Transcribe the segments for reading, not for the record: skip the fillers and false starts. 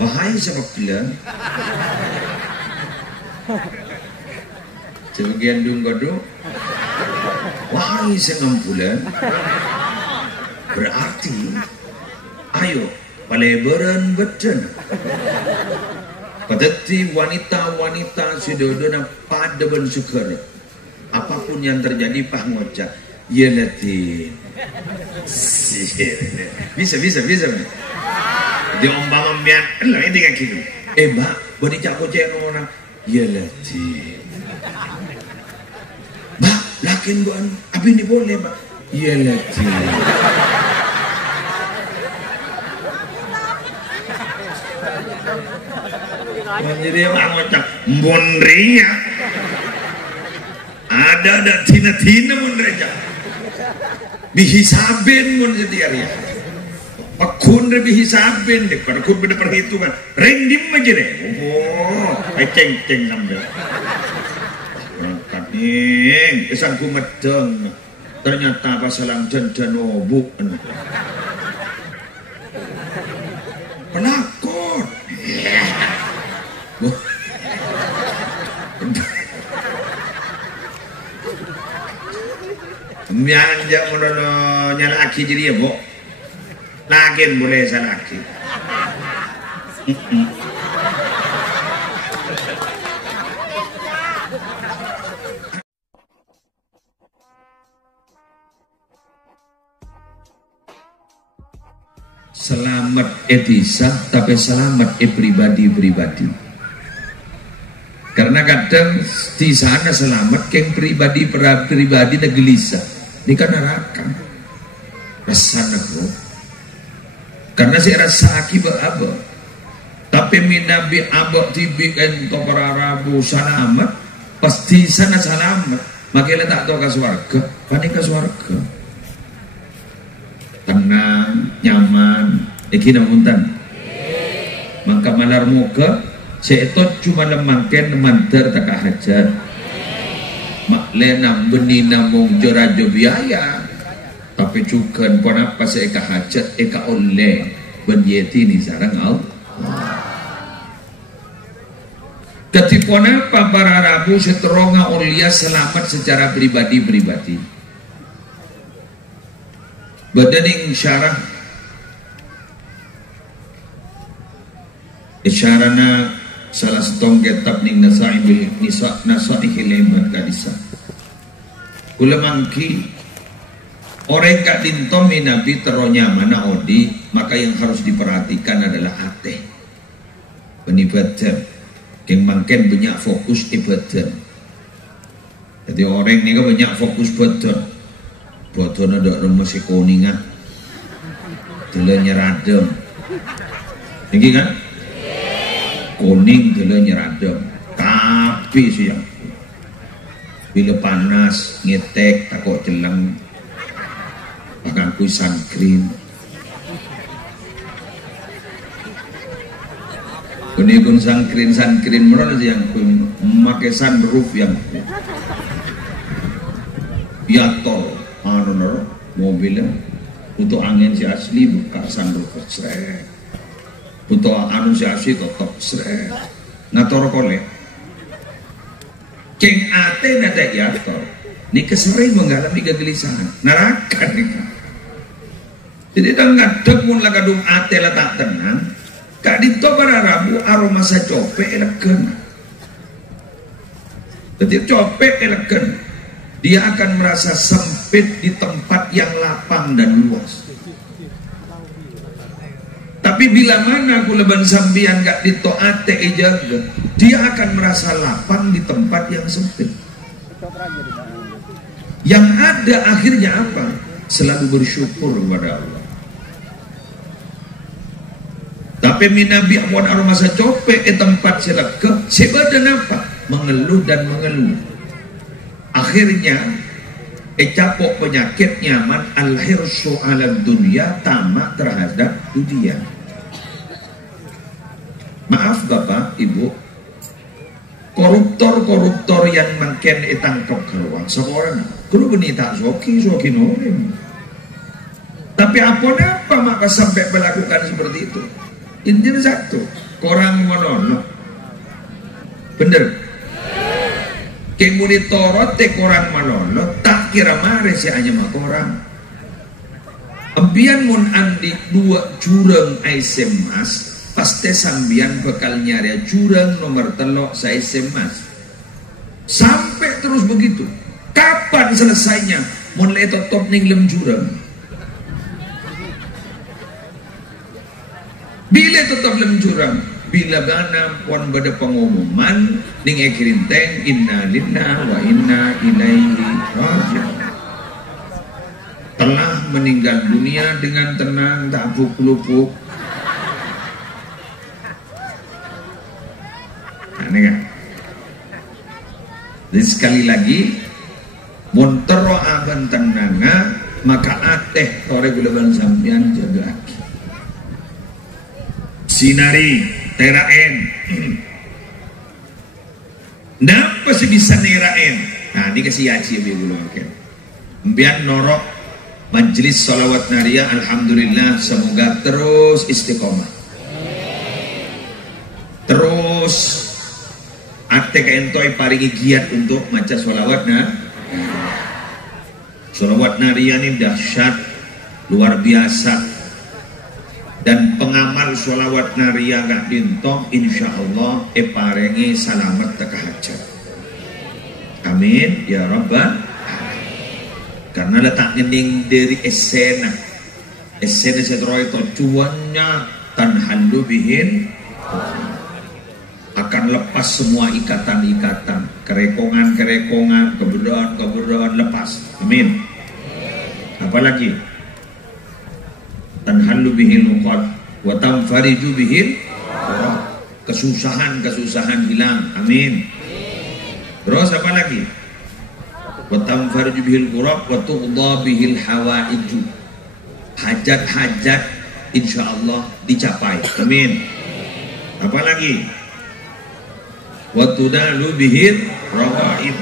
Wahai sebab bilang sebagian dunggodo wahai sengampulan berarti ayo paleberan beten padati wanita-wanita sidodona pada bersyukur apapun yang terjadi pak ngocak ya latin bisa diombang ambian lah ini kan kiri mbak bodi cako ceno orang ya latin mbak lakin buan apa ini boleh mbak ya latin jadi emang ngocak mbonrinya ada tina mbonreja bihisabin mun setiap hari akun bihisabin deh pada kun beda perhitungan rendim aja deh ceng nambah kaning kesan ku medeng ternyata pasalang janjan obuk penakut yang jangan nyala aki jadi ya bu lakin boleh salah aki selamat bisa tapi selamat pribadi karena kadang di sana selamat keng pribadi negelisa ini kan neraka rasana bro karena saya rasa akibat apa tapi minabi abok tibikan to para rabu selamat pasti sana selamat makanya tak tahu ke swarga panik ke swarga tenang nyaman ikina punten maka malar muka seetot cuma lemangken manter tak hajat maklenam benina mung jorajo biaya tapi juga kenapa saya hajat eka oleh benyeti ni sarang Allah ketipon apa para rabu seteronga olia selamat secara pribadi badaning syarah isyarana salah setong kitab ning nasaihil lemat kadisa kula mangki orang gak dintomi nabi teronya mana odi maka yang harus diperhatikan adalah hati penibadan yang mangken banyak fokus ibadah jadi orang ini kan banyak fokus badan ada rumah si kuningan telanya radem tinggi kan kuning telanya radem tapi siang bila panas ngetek takut celang bahkan ku sunscreen kuning sunscreen mereka yang memakai sunroof yang biator mobilnya untuk angin si asli buka sunroof srek untuk anu si asli tetap srek ngator kolek keng ate nada yator ini kesering mengalami kegelisahan neraka nih jadi dah ngadep mun lagadung ate lah tak tenang kak dito para rabu aroma sa cope elegan jadi cope elegan dia akan merasa sempit di tempat yang lapang dan luas tapi bila mana kuleban sambian gak ditoate ejaga dia akan merasa lapang di tempat yang sempit yang ada akhirnya apa? Selalu bersyukur kepada Allah tapi minabi amun aromasa cope tempat selaka sebadan apa? Mengeluh dan mengeluh akhirnya capok penyakit nyaman al-hirsu alam dunia tamak terhadap dunia maaf bapak ibu koruptor yang makin tangkap keruang seorang kru beni tak soki norim tapi apa maka sampai melakukan seperti itu Intinya satu, korang menolong. Bener. Kemuni torote korang menolong, tak kira mare si hanya mak korang. Ambian mun andi 2 jurang aisem mas, pasti sambian bakal nyari jurang nomor telok saya mas. Sampai terus begitu. Kapan selesainya? Mulai tetap ning lem jurang. Bila tetap lem jurang, bila mana pon pada pengumuman ning ekirinteng inna lillahi wa inna ilaihi raji'un. Telah meninggal dunia dengan tenang, tak lupuk. Aneh kan? Dan sekali lagi, montero akan tenanga, maka ateh tore gulaban sampian jaga aki. Sinari teraen. Napa sih bisa neraen? Nah, ini kasih yaci ya gula makan. Biar norok majelis salawat naria, alhamdulillah semoga terus istiqomah. Terus ate kaentoy paringi giat untuk maca sholawat sholawat naria ini dahsyat luar biasa. Dan pengamal sholawat naria gak dintok, insyaallah paringi salamat teka hajat. Amin ya rabbal. Karena letak ngening dari esena setroy tujuannya tanhallu bihin, akan lepas semua ikatan-ikatan, kerekongan, keberdoaan lepas. Amin. Apalagi tanhallu bihil uqad wa tanfariju bihil kesusahan hilang. Amin. Terus apa lagi? Wa tanfariju bihil qurab wa tuqda bihil hawaiju. Hajat-hajat insyaallah dicapai. Amin. Apa lagi? Wa tudalu bihil rawaib.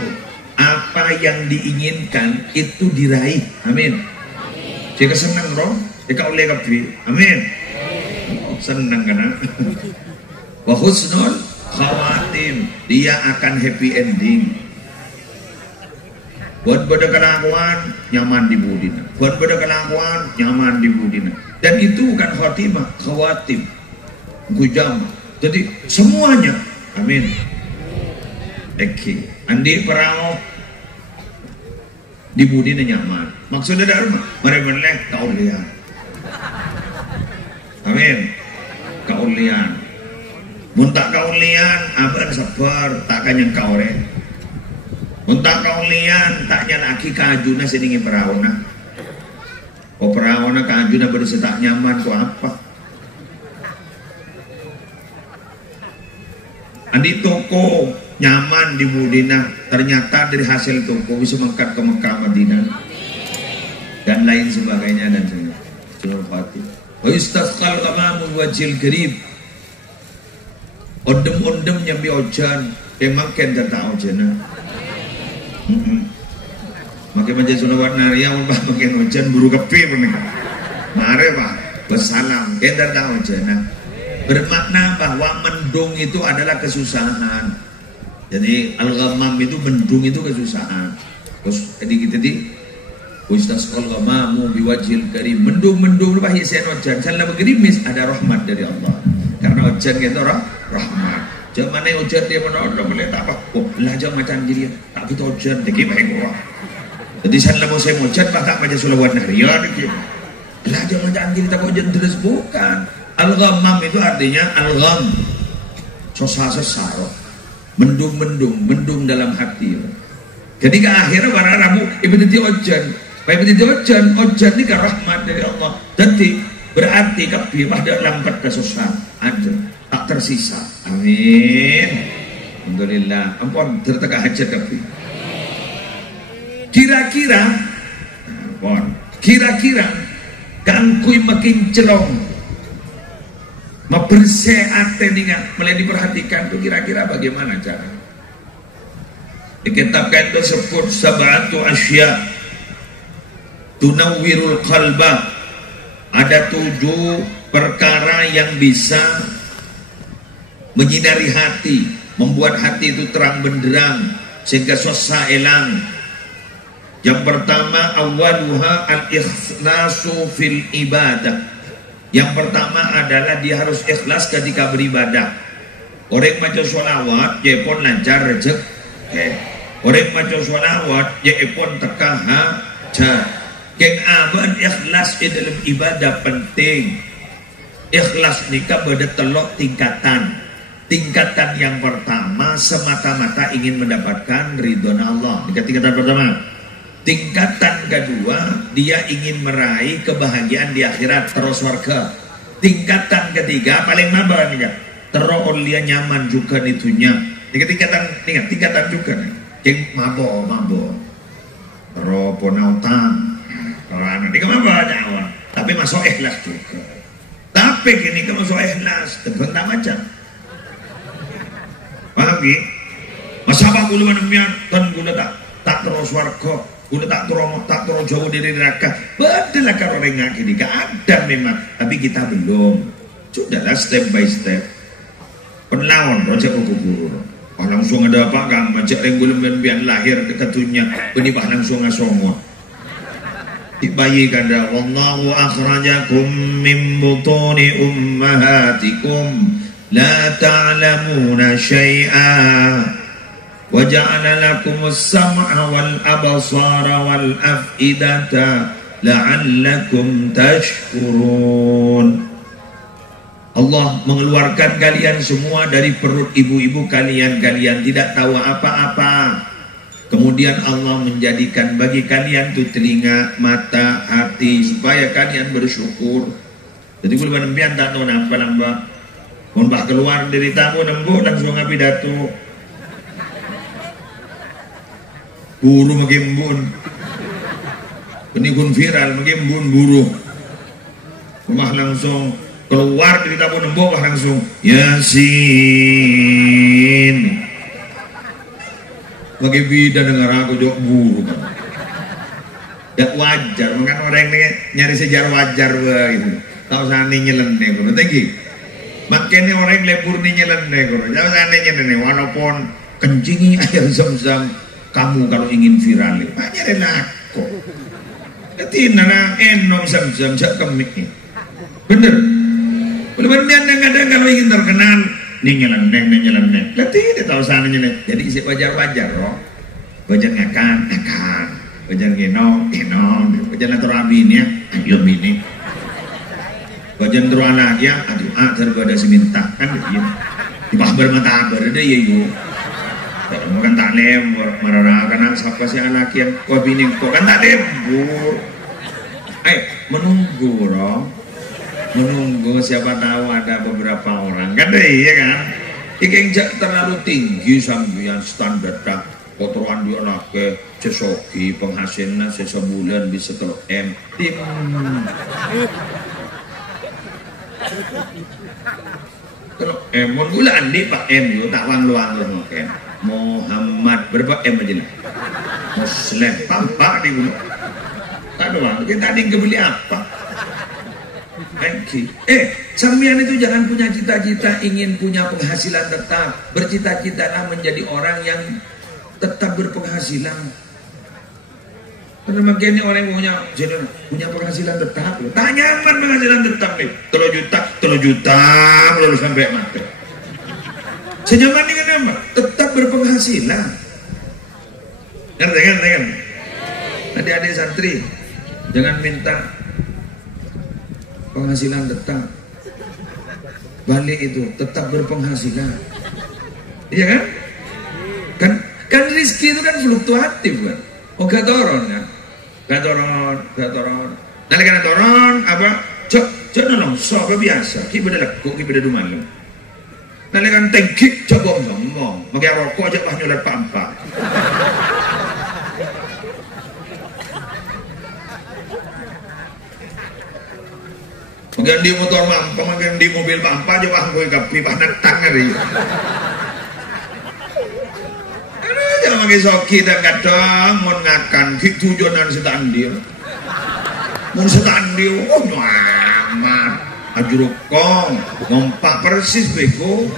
Apa yang diinginkan itu diraih. Amin. Jika senang roh, jika oleh kapi. Amin. Senang kan? Wa husnul khawatim. Dia akan happy ending. Buat pada kelakuan nyaman di budina. Buat pada kelakuan nyaman di budina. Dan itu bukan khotimah, khawatim. Gujam. Jadi semuanya. Amin. Eki. Andi perang di budina nyaman. Maksudnya dari mana? Mari meneleh kaulian. Amin. Kaulian. Muntah kaulian, abang sabar, takkan yang kaure. Muntah kaulian, taknya aki kajuna seningi perauna. Oh perauna kajuna bersetak nyaman kok apa? Andi toko nyaman di Madinah, ternyata dari hasil toko bisa mengangkat ke Mekah Madinah dan lain sebagainya dan sebagainya. Wa istasqal qamamu wajil garib. Ondem-ondem nyambi ojan, emang kenta tak ojana. Makin menjadi sunawat naria, makin ojan buru kepi pun. Mare pak, wassalam, kenta tak ojana. Bermakna bahwa mendung itu adalah kesusahan. Jadi al-ghamam itu mendung itu kesusahan. Terus tadi ustasqal ghamamu biwajhil karim. Mendung lepas hisen ojan. Salah begerimis ada rahmat dari Allah. Karena ojan itu rahmat. Jangan mana ojan dia menolong boleh tak apa. Oh, lah jangan macam dia. Tak betul ojan deki baik orang. Jadi salah mau saya ojan tak baca selawat naria deki. Lah jangan macam dia tak ojan terus bukan. Al-ghamam itu artinya al-gham. Sesar. Mendung dalam hati. Ketika akhirnya para rabu ibadati ojan. Ibadati ojan ini kan rahmat dari Allah. Jadi berarti kabeh pada lambat kesusahan ada tak tersisa. Amin. Alhamdulillah. Ampun terteka hajat kabeh. Kira-kira kangkui makin celong. Membersih ate ningan, mulai diperhatikan tuh kira-kira bagaimana cara. Di kitab kan tersebut sab'atu asya tunawwirul qalba. Ada 7 perkara yang bisa menyinari hati, membuat hati itu terang benderang sehingga susah elang. Yang pertama, awaluha al-ikhlasu fil ibadah. Yang pertama adalah dia harus ikhlas ketika beribadah. Orang maca sholawat dia pun lancar rezeki. Orang maca sholawat dia pun teka hajat. Yang aman ikhlas di dalam ibadah penting. Ikhlas nikah pada telok tingkatan. Tingkatan yang pertama semata-mata ingin mendapatkan ridho Allah. Tingkatan pertama. Tingkatan kedua, dia ingin meraih kebahagiaan di akhirat, terus surga. Tingkatan ketiga, paling mabah nih, terus dia nyaman juga itunya. Tingkatan juga nih, yang mabok, terus ponautan, orang ini mabah nyawa, tapi masuk ikhlas juga. Tapi kini kalau masuk ikhlas, terbentang macam. Paham gak? Masalah gula manusia, kan gula tak terus surga. Udah tak turun jauh dari neraka. Betul kalau orang ini gak ada memang, tapi kita belum. Sudahlah step by step. Penlawan project kubur. Oh langsung ada apa kan? Macam yang belum biar lahir ketunya, penibah langsung ngasongo. Dibayi kada wallahu akhrajakum min butuni ummahatikum la ta'lamuna syai'a. وَجَعَلَ لَكُمُ السَّمْعَ وَالْأَبْصَارَ وَالْأَفْئِدَةَ لَعَلَّكُمْ تَشْكُرُونَ. Allah mengeluarkan kalian semua dari perut ibu-ibu kalian tidak tahu apa-apa. Kemudian Allah menjadikan bagi kalian tuh telinga, mata, hati supaya kalian bersyukur. Jadi kalau benempian tak tahu apa nambah. Mohon bah keluar dari tamu nembuk langsung ngapi datu. Buru makin bun, penikun viral makin bun buru, rumah langsung keluar dari tabung nembok langsung Yasin. Bagi bidan dengar aku jok buru kan, ya wajar, makanya orang ini nyari sejarah wajar gitu. Tahu sana nyeleneh kono, tinggi. Makanya orang lebur nyeleneh kono, tahu sana nyeleneh walaupun kencingi air zam-zam. Kamu kalau ingin viral, banyak aku. Jadi nana enom zam-zam jak kemik. Bener. Belum kadang-kadang kalau ingin terkenal, nih nyeleneh. Letih dia tahu sana nyeleneh. Jadi isi wajar-wajar loh. Wajar ngakan, wajar genong, wajar naturabi ya, ayo bini. Wajar teruanak ya, aduh daripada seminta kan gitu. Dibah bermata berada ya yuk. Bukan tak lembur, marah karena siapa sih anak yang kau bini kau kan tak lembur. Menunggu siapa tahu ada beberapa orang kan iya kan. Ikan terlalu tinggi sambian standar dah. Kotoran dia nak ke sesoki penghasilan sesebulan bisa kalau M. Kalau M bulan di Pak M yo tak wang-wang loh kan. Muhammad berapa M aja lah. Muslim tampak di bulu. Tak ada bang. Kita tadi kebeli apa? Thank you. Sambian itu jangan punya cita-cita ingin punya penghasilan tetap. Bercita-citalah menjadi orang yang tetap berpenghasilan. Karena makin orang punya penghasilan tetap. Tak nyaman penghasilan tetap nih. 3 juta lalu sampai mati. Senyaman dengan apa? Tetap berpenghasilan. Ngerti kan? Adik-adik santri, jangan minta penghasilan tetap. Balik itu tetap berpenghasilan. Iya kan? Kan rezeki itu kan fluktuatif kan. Oh gak turun kan? Gak turun. Nanti kan turun apa? Cok nolong, soal biasa. Kita beda lekuk, kita beda dumalu. Nanti kan tengkik coba ngomong, pakai rokok aja lah nyolet pampak. Makan di motor mampa, makan di mobil pampak aja lah gue kapi panetang hari. Jangan pakai soki dan kadang mau ngakan, kita tujuan setandir. Mau setandir, nyaman. ajurukong ngompak persis bego.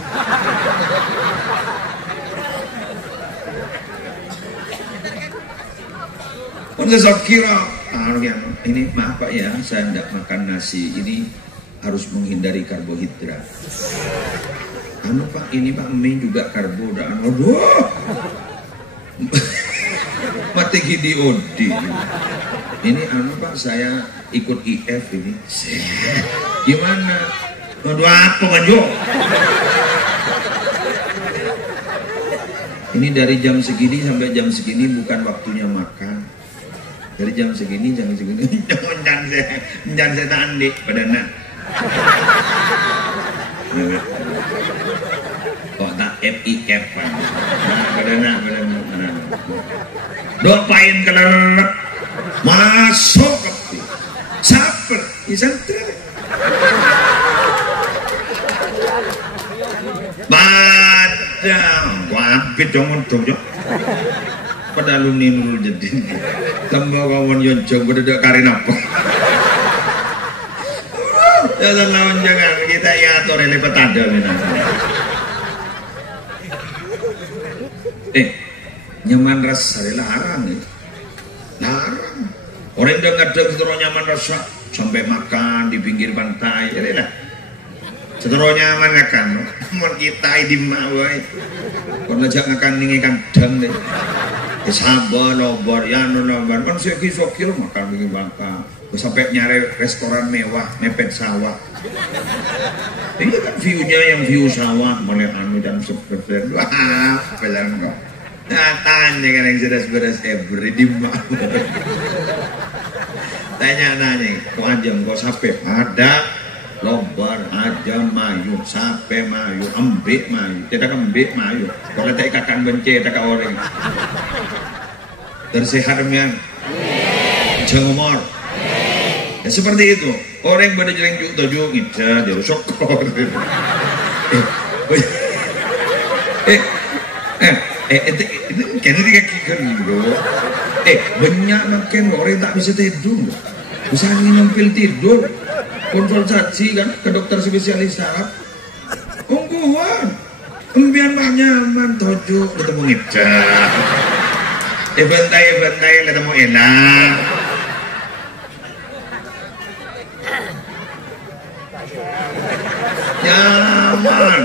Saya kira yang ini maaf Pak ya, saya tidak makan nasi ini harus menghindari karbohidrat. Anu Pak, ini Pak mie juga karbo dan aduh. Mati gidiodi. Ini anu Pak, saya ikut IF ini. Gimana? Aduh apa manjo? Ini dari jam segini sampai jam segini bukan waktunya makan. Dari jam segini jangan saya tandek pada nak. Kok tak FIF kan? Pada nak. Dopain kelar masuk ke saper isantre. Badang wapit dong. Pada alumni Nurul Jadid tambah kawan Yonjong berdek karin apa jangan lawan jangan kita iatur lepat ada nyaman rasa larang larang orang yang ngadem setelah nyaman rasa sampai makan di pinggir pantai lah setelah nyaman ngakan mau kita di mawai kalau aja ngakan nih kadang deh sabar lobar ya nobar kan sokil makan begini bangka sampai nyari restoran mewah mepet sawah ini kan viewnya yang view sawah mulai anu dan seperti wah pelan kok tanya kan yang beres every di mau tanya kok aja kok sampai ada lobar aja mayu sampai mayu ambek mayu tidak ambek mayu kalau tak ikakan benci tak orang tersehatnya jangan umur ya seperti itu orang pada jeleng tujuh ngita dia sokor itu kena dikakikan dulu banyak makin orang tak bisa tidur bisa minum pil tidur konsultasi kan ke dokter spesialis saraf ungguan embian banyak man tujuh ketemu ngecak bentai ketemu enak nyaman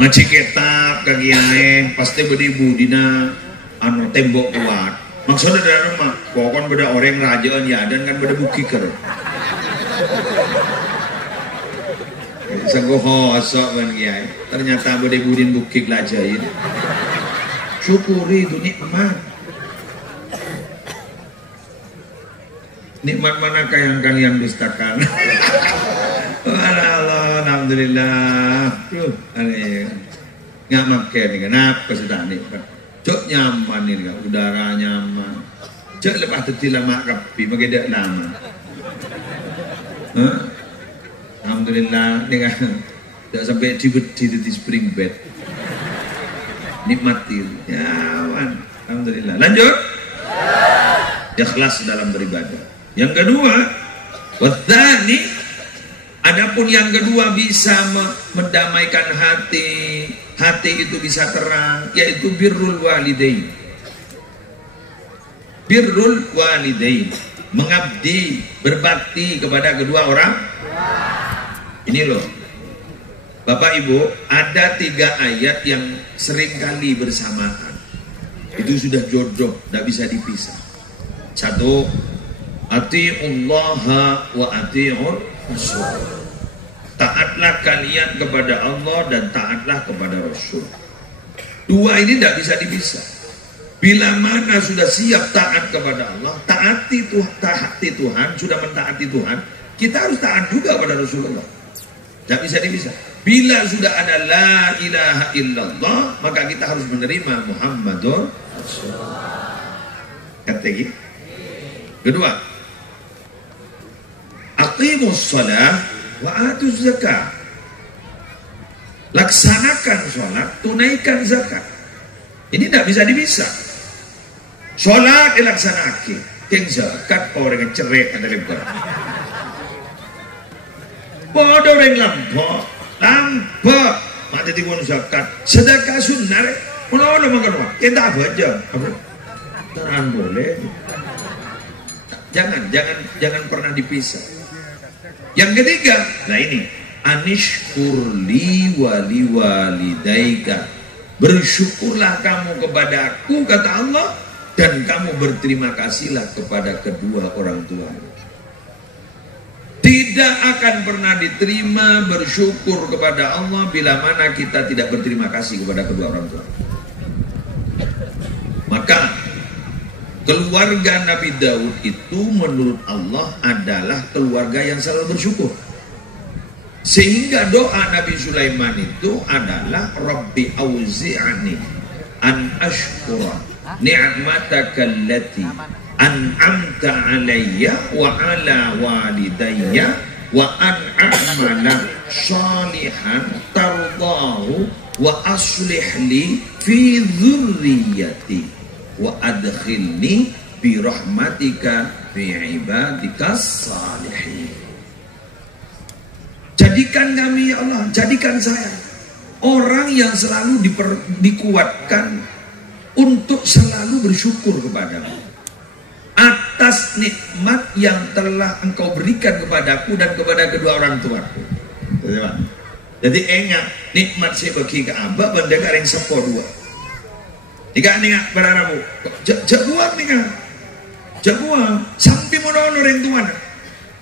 ngaji kitab kagiae pasti beribu dina anu tembok kuat maksudnya dari rumah pokoknya beda orang rajaan ya dan kan beda bukiker sanggup hosok kan kiai ternyata beda budin bukik lajain syukuri itu nikmat manakah yang kalian dustakan Allah alhamdulillah nggak makan nih kenapa sudah nih cok nyaman ini kan udara nyaman cok lepas tu lama kapi makin dah lama alhamdulillah nih kan dah sampai di spring bed nikmati nyaman alhamdulillah lanjut ikhlas dalam beribadah yang kedua wadhani adapun yang kedua bisa mendamaikan hati itu bisa terang yaitu birrul walidain mengabdi berbakti kepada kedua orang ini loh Bapak Ibu ada 3 ayat yang sering kali bersamaan itu sudah jodoh tidak bisa dipisah. Satu atiullaha wa atiur rasul taatlah kalian kepada Allah dan taatlah kepada Rasul. 2 ini tidak bisa dipisah. Bila mana sudah siap taat kepada Allah, taati Tuhan, sudah mentaati Tuhan, kita harus taat juga pada Rasulullah. Tidak bisa dipisah. Bila sudah ada la ilaha illallah, maka kita harus menerima Muhammadur Rasulullah. Kata kedua, aqimus shalah wa atuz zakat. Laksanakan sholat, tunaikan zakat. Ini tidak bisa dipisah. Sholat dilaksanakan, yang zakat orang yang cerai ada lebar. Bodoh orang lampok, mati tiwon zakat, sedekah sunnah. Mana makan uang? Kita apa aja? Jangan boleh. Jangan pernah dipisah. Yang ketiga, nah ini, anishkurli wali walidaika. Bersyukurlah kamu kepada aku, kata Allah, dan kamu berterima kasihlah kepada kedua orang tuamu. Tidak akan pernah diterima bersyukur kepada Allah bila mana kita tidak berterima kasih kepada kedua orang tua. Maka keluarga Nabi Daud itu menurut Allah adalah keluarga yang selalu bersyukur. Sehingga doa Nabi Sulaiman itu adalah Rabbi auzi'ani an ashkura ni'mataka allati an'amta alayya wa ala walidayya wa an a'mala salihan tardahu wa aslih li fi dhurriyyati wa adkhilni bi rahmatika fi ibadikas salihin. Jadikan kami ya Allah, jadikan saya orang yang selalu dikuatkan untuk selalu bersyukur kepadamu atas nikmat yang telah engkau berikan kepadaku dan kepada kedua orang tuaku. Jadi ingat nikmat saya bagi ke abah benda yang sepo dua. Jika ingat berarabu, jaguan nih kan, jaguan sampai mau orang tuan.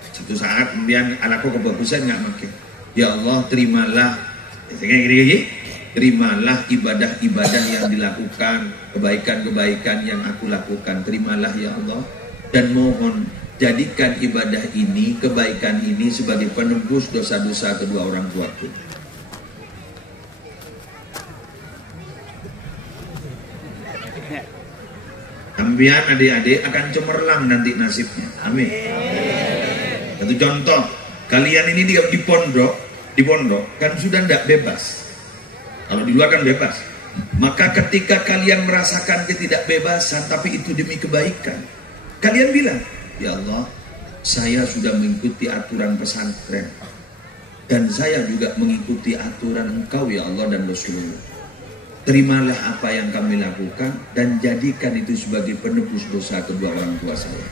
Satu saat kemudian anakku kebagusan nggak makin. Ya Allah terimalah, terimalah ibadah-ibadah yang dilakukan, kebaikan-kebaikan yang aku lakukan. Terimalah ya Allah, dan mohon jadikan ibadah ini, kebaikan ini sebagai penembus dosa-dosa kedua orang tuaku. Ambian adik-adik akan cemerlang nanti nasibnya. Amin. Satu contoh, kalian ini di pondok kan sudah tidak bebas. Kalau di luar kan bebas. Maka ketika kalian merasakan ketidakbebasan, tapi itu demi kebaikan, kalian bilang, ya Allah, saya sudah mengikuti aturan pesantren, dan saya juga mengikuti aturan Engkau ya Allah dan Rasulullah. Terimalah apa yang kami lakukan dan jadikan itu sebagai penebus dosa kedua orang tua saya.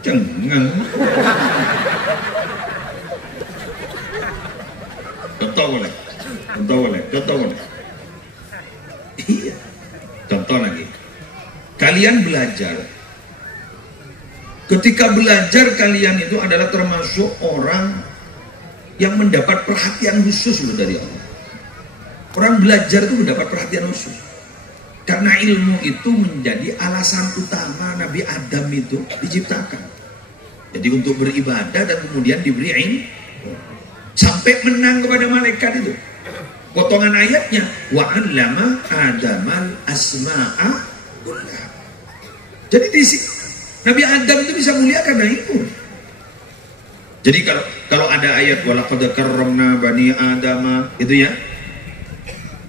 Jangan. Contoh boleh. Iya. Contoh lagi. Kalian belajar. Ketika belajar kalian itu adalah termasuk orang yang mendapat perhatian khusus loh dari Allah. Orang belajar itu mendapat perhatian khusus. Karena ilmu itu menjadi alasan utama Nabi Adam itu diciptakan. Jadi untuk beribadah dan kemudian diberi ilmu. Sampai menang kepada malaikat itu. Potongan ayatnya, wa 'allama Adamal asma'a kullah. Jadi di Nabi Adam itu bisa mulia karena ilmu. Jadi kalau ada ayat walaqad karramna bani Adama itu ya,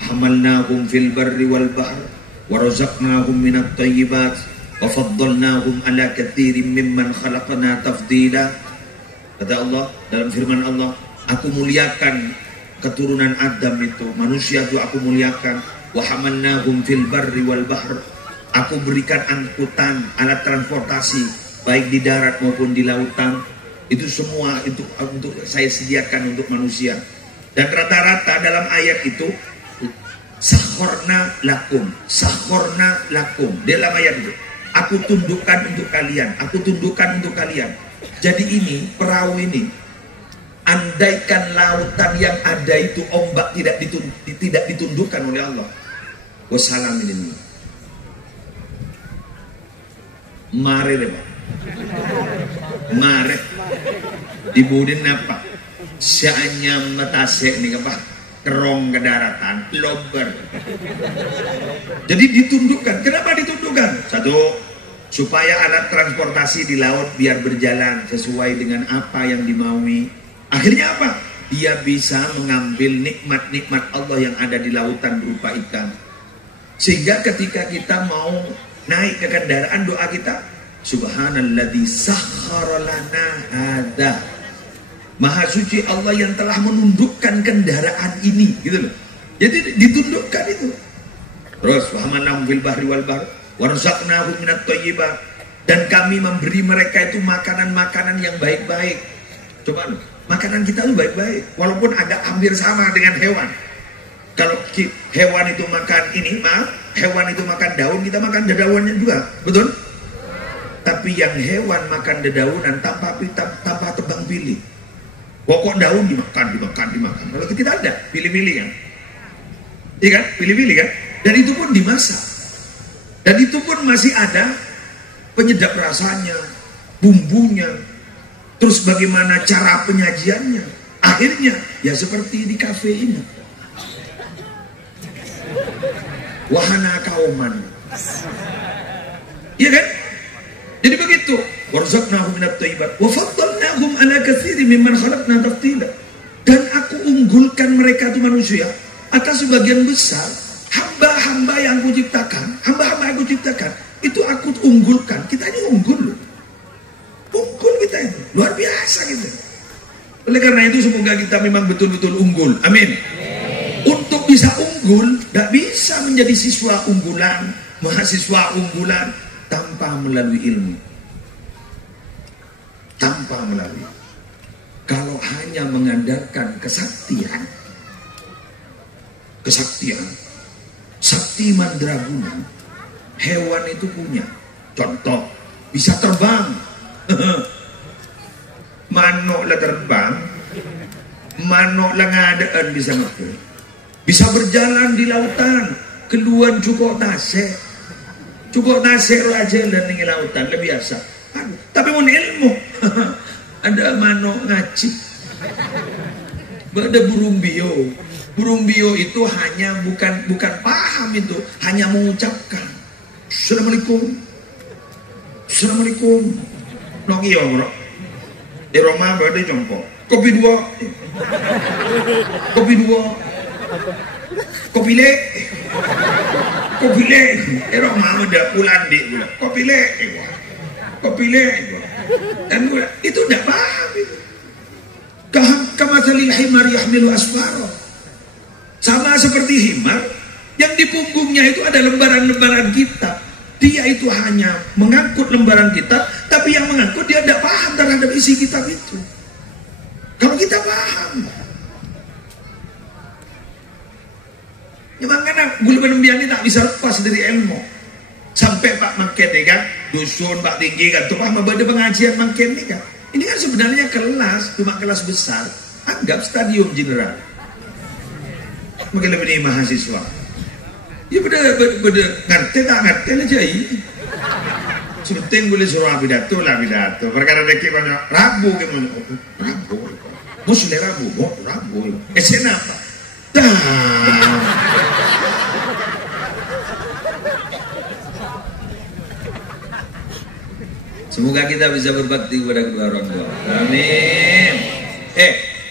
hamalnahum fil barri wal bahr wa razaqnahum minat thayyibat wa faddalnahum ala katsirin mimman khalaqna tafdila. Kata Allah dalam firman Allah, aku muliakan keturunan Adam itu, manusia itu aku muliakan. Wa hamalnahum fil barri wal bahr. Aku berikan angkutan, alat transportasi baik di darat maupun di lautan. Itu semua itu untuk saya sediakan untuk manusia. Dan rata-rata dalam ayat itu sakhorna lakum. Dalam ayat itu, aku tundukkan untuk kalian. Jadi ini perahu ini, andaikan lautan yang ada itu ombak tidak ditundukkan oleh Allah, wassalamualaikum. Mare lepas, mare dibudin apa? Sianya metase nih apa? Kerong ke daratan, lober. Jadi ditundukkan. Kenapa ditundukkan? Satu, supaya alat transportasi di laut biar berjalan sesuai dengan apa yang dimaui. Akhirnya apa? Dia bisa mengambil nikmat-nikmat Allah yang ada di lautan berupa ikan. Sehingga ketika kita mau naik ke kendaraan, doa kita subhanalladzi sakhkhara lana hadza. Maha suci Allah yang telah menundukkan kendaraan ini, gitu loh. Jadi ditundukkan itu. Terus wa hamalnahum fil bahri wal bahr wa razaqnahum minat thayyibat, dan kami memberi mereka itu makanan-makanan yang baik-baik. Coba loh, makanan kita itu baik-baik walaupun agak hampir sama dengan hewan. Kalau hewan itu makan ini, hewan itu makan daun, kita makan dedaunan juga, betul? Tapi yang hewan makan dedaunan tanpa tebang pilih. Pokok daun dimakan. Kalau kita tidak ada, pilih-pilih kan? Iya kan? Pilih-pilih kan? Dan itu pun dimasak. Dan itu pun masih ada penyedap rasanya, bumbunya. Terus bagaimana cara penyajiannya? Akhirnya ya seperti di kafe ini. Wahana kauman. Iya kan? Jadi begitu. Warzaqnahum minat thayyibat wa faddalnahum ala katsirin mimman khalaqna tafdila. Dan aku unggulkan mereka itu manusia atas sebagian besar hamba-hamba yang aku ciptakan. Hamba-hamba yang aku ciptakan itu aku unggulkan. Kita ini unggul loh. Unggul kita itu. Luar biasa gitu. Oleh karena itu semoga kita memang betul-betul unggul. Amin. Untuk bisa unggul, tidak bisa menjadi siswa unggulan, mahasiswa unggulan tanpa melalui ilmu. Tanpa melalui. Kalau hanya mengandalkan kesaktian, sakti mandraguna, hewan itu punya. Contoh, bisa terbang. Manuk lah terbang, manuk lah ngadaan bisa ngapur. Bisa berjalan di lautan, keluar cukup tasek aja dan di lautan, lebih biasa. Tapi mau ilmu, ada manuk ngaci, ada burung bio itu hanya bukan paham itu, hanya mengucapkan Assalamualaikum, nong iyo bro, di Roma berada jompo, kopi dua, kopi le, Roma udah pulang di kopi le, dan itu tidak paham itu. Kamathalil himar yahmilu asfaro, sama seperti himar yang di punggungnya itu ada lembaran-lembaran kitab. Dia itu hanya mengangkut lembaran kitab, tapi yang mengangkut dia tidak paham terhadap isi kitab itu. Kalau kita paham, ya makanya gula penembian ini tak bisa lepas dari ilmu. Sampai Pak Makin nih kan, dusun Pak Tinggi kan, tuh paham ada pengajian Makin nih kan. Ini kan sebenarnya kelas, cuma kelas besar. Anggap stadium general. Mungkin lebih mahasiswa. Ya beda ngerti tak ngerti aja ini. Sebenting boleh suruh pidato. Perkara deki banyak Rabu gimana? Rabu. Muslim Rabu. Sen apa? Semoga kita bisa berbakti kepada kedua orang tua. Amin.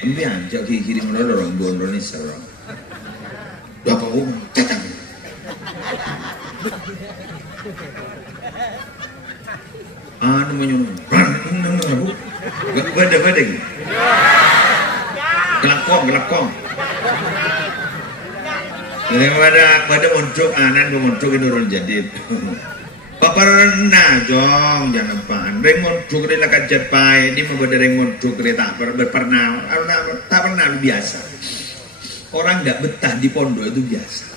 Empian jauh kiri orang tua Indonesia orang. Berapa umur? Tetap. Anu menyuruh. Beda gitu. Gelapkong. Jadi pada muncul anan muncul itu orang jadi. Paparna jong jangan pan. Reng muncul kereta kajet pai. Ini membeda reng muncul kereta berpernah. Tak pernah biasa. Orang nggak betah di pondok itu biasa.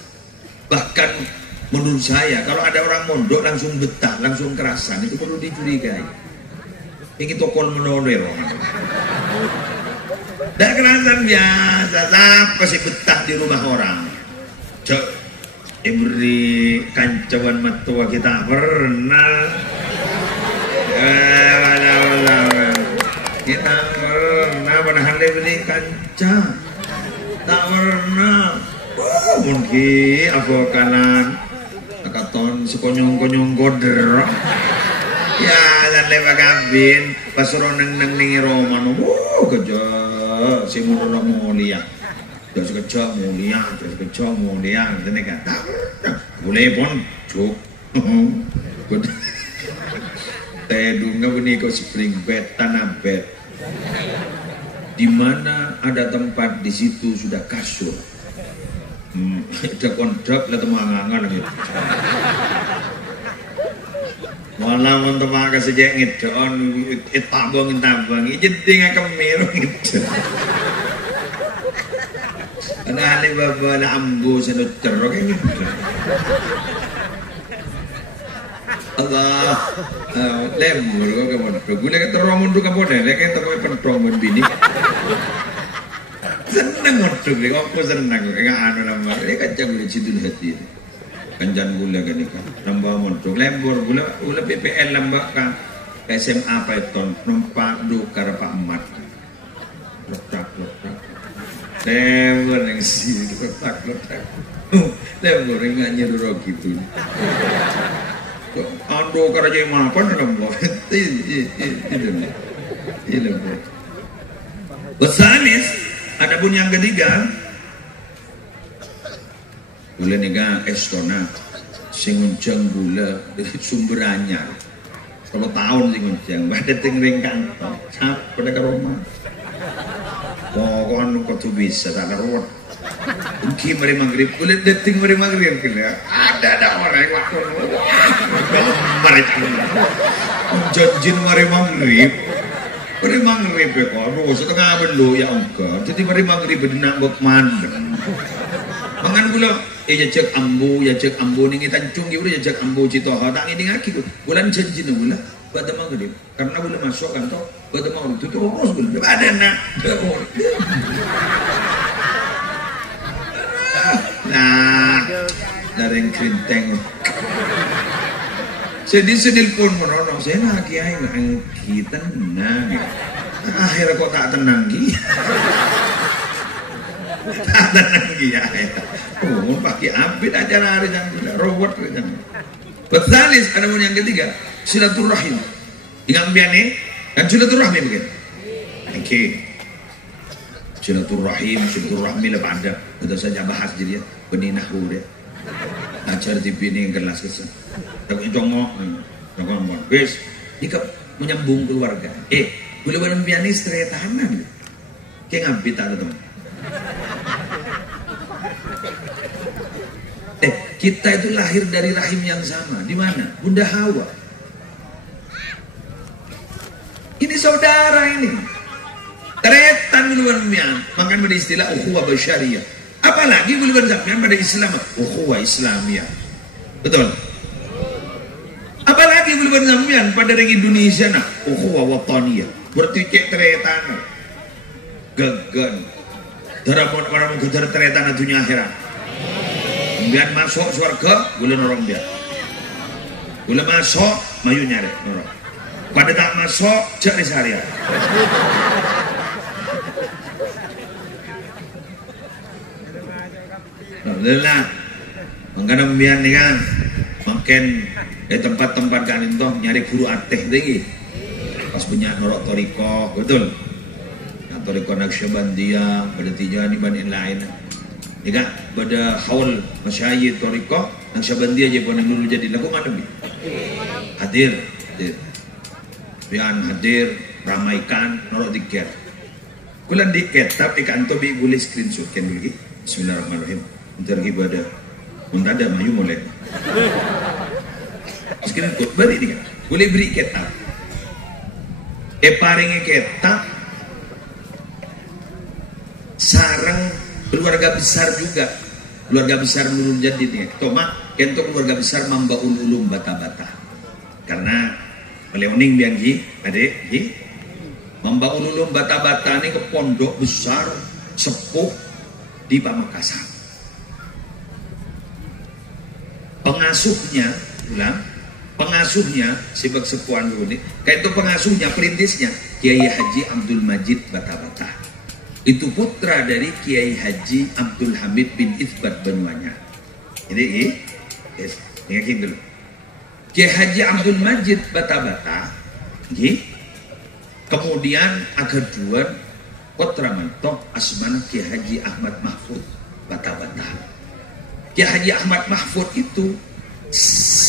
Bahkan menurut saya kalau ada orang mondok langsung betah, langsung kerasan, itu perlu dicurigai. Ini tokol menolong. Dan kerasan biasa, apa sih betah di rumah orang? Cok, beri kancawan matua kita pernah. Kita pernah beli kanca. Tak pernah. Mungkin aku kanan akaton sekonyong-konyong goder. Ya, dan lewat kabin pas orang neng Roman. Kerja si muda mulia. Terus kerja mulia. Ini kata boleh pun cuk Tedunga benih kau spring bed, tanah bed. Di mana ada tempat di situ sudah kasur. Ada kontrak lah temangangan gitu. Malah untuk makan sejak ngedon, tabang, jadi ngakam merah gitu. Ada hal baba na ambo sa nutero kayak gitu. Allah, lembur kok kamu. Gula kata romun tu kamu deh, lagi kita kau pentromon bini. Senang motor, aku senang. Enggak anu nama, dia kacang di situ hati. Kanjan gula kan ikan, nambah motor. Lembur gula PPL nambah kan. SMA Python, numpak du karapa emat. Letak. Lembur yang sih, letak. Lembur yang nggak nyerok gitu. Ando kerja yang apa nambah? Ini. Besanis. Adapun yang ketiga, gula niga estona, singuncang gula sumber anyar. Kalau tahun singuncang, badan tingring kantong, cap pada karoma. Pokoknya kau tu bisa tak karuan. Mungkin mari maghrib, gula deting mari maghrib kira. Ada orang yang waktu mari janjin mari maghrib. Mari maghrib ya kok, setengah belu ya enggak. Jadi mari maghrib benar bok mandeng. Mangan gula, ya cek ambu nih tancung gitu ya cek ambu citoha. Tak ini ngaki bulan janji nih gula pada maghrib. Karena gula masuk kan toh pada maghrib itu terus gula. Ada nak, nah, dari yang kerinteng. Sedih pun meronong saya nak kiai kita tenang. Akhirnya kok tak tenang ki. Tak tenang ki ya. Oh, pakai api acara hari yang robot kan. Betalis ada yang ketiga, silaturahim. Ingat biane dan silaturahmi begini. Oke. Silaturahmi lah pada. Kita saja bahas jadi ya. Benih nahu deh. Ajar di bini gelas kesan. Tak jongok. Guys, jika menyambung keluarga. Boleh barang pianis teretahanan. Kayak ngampit ada teman. Kita itu lahir dari rahim yang sama. Di mana? Bunda Hawa. Ini saudara ini. Teretan boleh barang pian. Makan pada istilah ukhuwah basyariyah. Apalagi boleh barang pian pada Islam. Ukhuwah Islamiyah. Betul. Apalagi boleh barang pian pada orang Indonesia nak. Ukhuwah wataniyah. Berarti cek teretan. Gagan. Darapun orang menggejar teretan dunia akhirat. Kemudian masuk surga, gula norong dia. Gula masuk, mayu nyari norong. Pada tak masuk, cek di seharian. Alhamdulillah. Mengkana pembian nih kan, makin di tempat-tempat kan itu nyari guru ateh lagi. Pas punya norok toriko, betul. Yang toriko Naqsyabandiyah, pada tiga di banding lain. Ya kan, pada haul masyayikh toriko Naqsyabandiyah je pun dulu jadi lagu mana bi? Hadir. Pian hadir, ramaikan, norok diket. Kulan diket, tapi kanto bi boleh screenshot kan dulu. Bismillahirrahmanirrahim. Ntar ibadah. Mun ada mayu mulai. Screenshot beri ni kan. Boleh beri ketak. Paringi ketak. Sarang keluarga besar juga. Keluarga besar Nurul Jadid ni. Toma, kento keluarga besar Mambaul Ulum Bata-Bata. Karena Leoning bianggi, adik, Mambaul Ulum Bata-Bata ni ke pondok besar sepuh di Pamekasan. Pengasuhnya sebab sepuan dulu nih. Kayak itu pengasuhnya, perintisnya Kiai Haji Abdul Majid Bata-Bata. Itu putra dari Kiai Haji Abdul Hamid bin Itsbat Banyuanyar. Jadi, yes, ingatin dulu. Kiai Haji Abdul Majid Bata-Bata, kemudian agak dua putra mentok asmana Kiai Haji Ahmad Mahfud Bata-Bata. Kiai Haji Ahmad Mahfud itu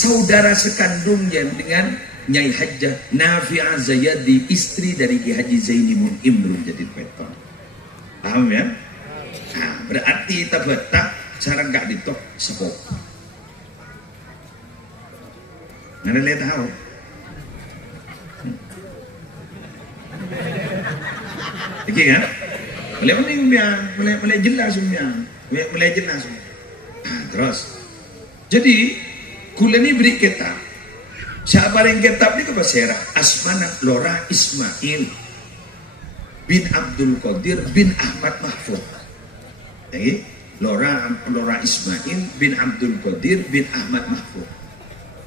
saudara sekandungnya dengan Nyai Hajjah Nafi'ah Zayadi, istri dari Ki Haji Zaini Mun'im belum jadi peton. Paham ya? Nah, berarti kita betak cara gak ditok sepok. Nggak ada tahu. Oke kan? Mulai mending biang, mulai jelas biang, mulai jelas. Nah, terus. Jadi kula ni beri kitab. Siapa yang kitab ni kepada Asmana Lora Ismail bin Abdul Qadir bin Ahmad Mahfud. Jadi Lora Ismail bin Abdul Qadir bin Ahmad Mahfud.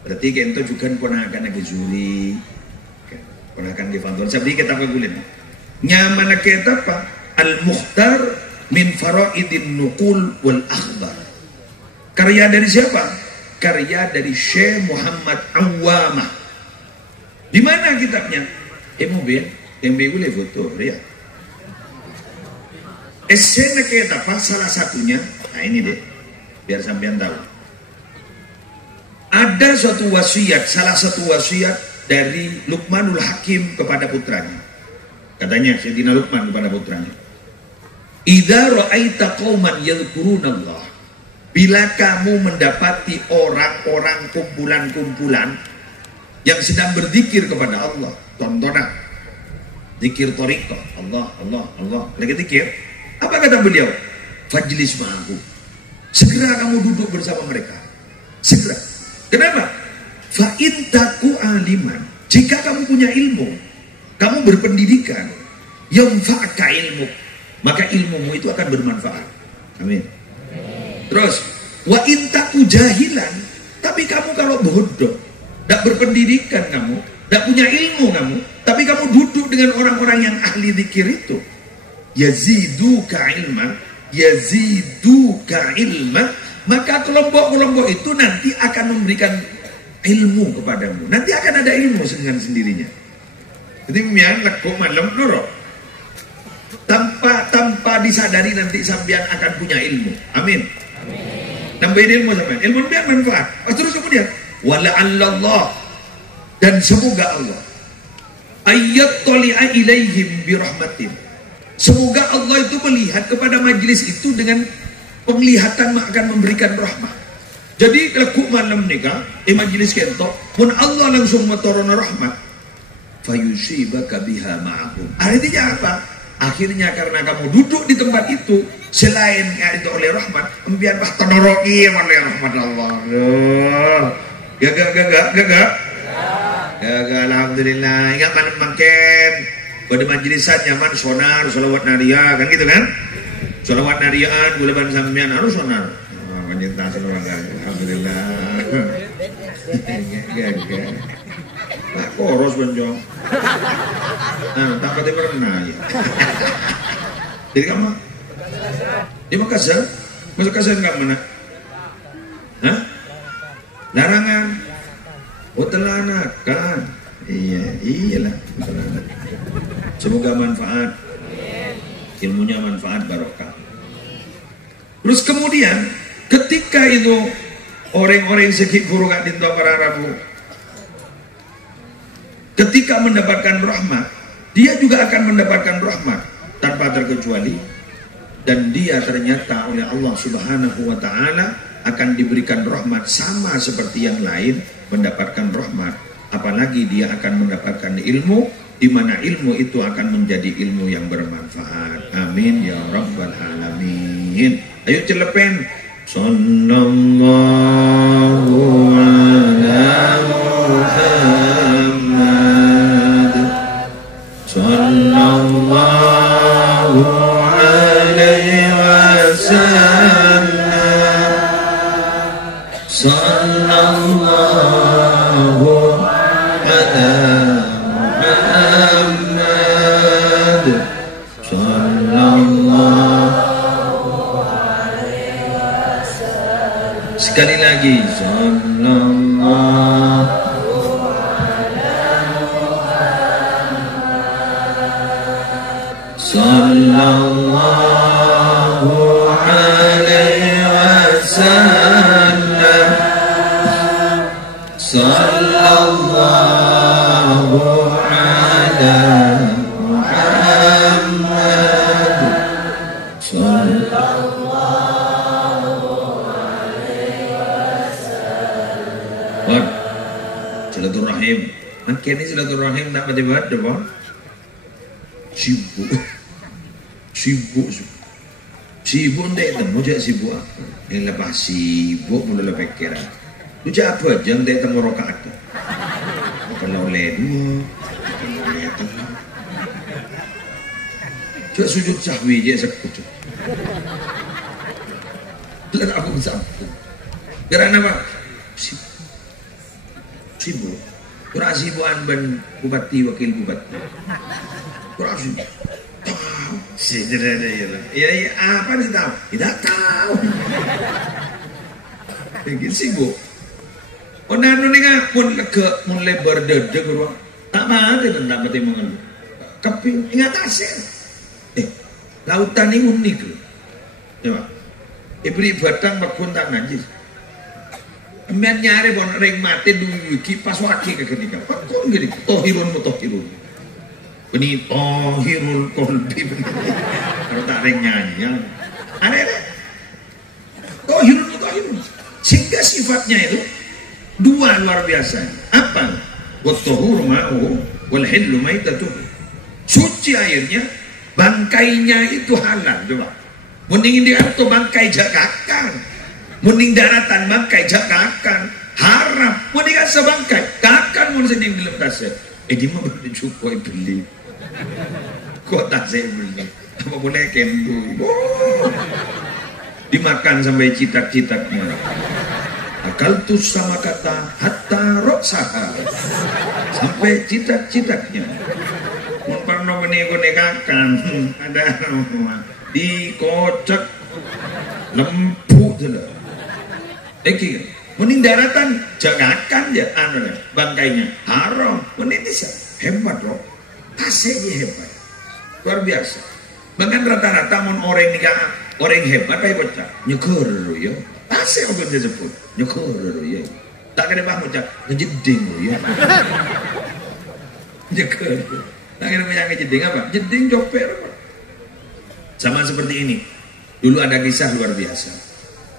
Berarti kita juga ponakan ke Juli, ponakan ke Fanton. Sabdi kitab ke gulen. Nyaman kitab apa? Al-Mukhtar min Faraidin Nuqul wal Akhbar. Karya dari siapa? Karya dari Syekh Muhammad Awamah. Di mana kitabnya? MB boleh foto ya. Esena kitab apa? Salah satunya, nah ini deh, biar sampean tahu. Ada suatu wasiat, salah satu wasiat dari Luqmanul Hakim kepada putranya. Katanya Sayyidina Luqman kepada putranya, "Idza ra'aita qauman yadhkurunallah." Bila kamu mendapati orang-orang kumpulan-kumpulan yang sedang berzikir kepada Allah, tontonan zikir thariqah, Allah, lagi zikir, apa kata beliau? Fajlis ma'ahu. Segera kamu duduk bersama mereka. Segera. Kenapa? Fa in taku aliman. Jika kamu punya ilmu, kamu berpendidikan, yanfa'ka ilmu, maka ilmumu itu akan bermanfaat. Amin. Terus, wa in taku jahilan, tapi kamu kalau bodoh, tidak berpendidikan kamu, tidak punya ilmu kamu, tapi kamu duduk dengan orang-orang yang ahli zikir itu, yaziduka ilma, maka kelompok-kelompok itu nanti akan memberikan ilmu kepadamu. Nanti akan ada ilmu dengan sendirinya. Jadi mian lekuk malam nurut. Tanpa disadari nanti sampean akan punya ilmu. Amin. Nambahin ilmu sampean. Ilmu biar manfaat. Terus kemudian wala'allallah, dan semoga Allah ayat toli'a ilaihim birahmatin. Semoga Allah itu melihat kepada majlis itu dengan penglihatan akan memberikan rahmat. Jadi lekuk malam nikah majlis kentok pun Allah langsung meturun rahmat. Fayusibaka biha ma'ahum. Artinya apa? Akhirnya karena kamu duduk di tempat itu, selain itu oleh rahmat, biar bah tenoroki oleh rahmat Allah. Gagak. Alhamdulillah. Ingat mana makin pada majlisan nyaman sonar, salawat naria, kan gitu kan? Salawat nariaan, bulan sampean harus sonar. Mencinta seorang, alhamdulillah. Gagak. Nah, koros benjong. Nah, takutnya pernah ya. Jadi kamu di Makassar? Makassar nggak mana? Hah? Larangan. Utelanak kan? Iyalah. Semoga manfaat. Ilmunya manfaat barokah. Terus kemudian ketika itu orang-orang sekik guru gak dinto para Rabu, ketika mendapatkan rahmat, dia juga akan mendapatkan rahmat tanpa terkecuali, dan dia ternyata oleh Allah Subhanahu wa taala akan diberikan rahmat sama seperti yang lain mendapatkan rahmat, apalagi dia akan mendapatkan ilmu, di mana ilmu itu akan menjadi ilmu yang bermanfaat. Amin ya rabbal alamin. Ayo celepen sallallahu ala Muhammad sallallahu alaihi wasallam sallallahu ala Muhammad sallallahu alaihi wasallam. Sekali lagi sallallahu sallallahu alaihi wasallam silaturahim tak mati-mati depan. Sibuk. Sibuk ndek temu jak sibuk apa? Yang lepas sibuk mula pikiran. Lu jak apa aja ndek temu rakaat. Kalau ledu, cak sujud sahwi je sekut. Belar aku sampai. Gerana apa? Sibuk. Kurang sibukan ben bupati wakil bupati. Kurang sibuk. Tahu. Ya apa dia tahu? Tidak tahu. Begini sibuk. Onan nika pun lega mulai berdedek ruang. Tak mati tentang pertimbangan. Keping ingat hasil. Lautan ini unik loh. Coba. Ibri batang bakun tak najis. Emian nyari bon ring mati dulu kipas waki ke ketika. Bakun gini. Tohirun. Ini tohirun kolbi. Kalau tak ring nyanyi. Aneh. Tohirun. Sehingga sifatnya itu dua luar biasa. Apa? Wat-tahuru ma'uhu wal hillu maitatuh. Suci airnya, bangkainya itu halal, coba. Mending dia atau bangkai jagakan. Mending daratan bangkai jagakan. Haram. Mending asa bangkai. Kakan mun sending dalam tasnya. Di mah baru cukup beli. Kok tak saya beli? Apa boleh kembu? Dimakan sampai citak-citaknya. Akal tuh sama kata hatta roksaha sampai citak-citaknya. Mun pernah menegakakan ada dikocak lempuk sudah. Eki mending daratan jagakan ya bangkainya haram. Mending bisa hebat loh. Tasnya hebat luar biasa. Bahkan rata-rata mun orang nikah orang hebat kayak bocah nyeker ya. Tasnya apa dia sebut nyeker ya. Tak kena bangun cak ngejeding ya. Nyeker. Tak kena yang ngejeding apa? Jeding copet apa? Sama seperti ini. Dulu ada kisah luar biasa.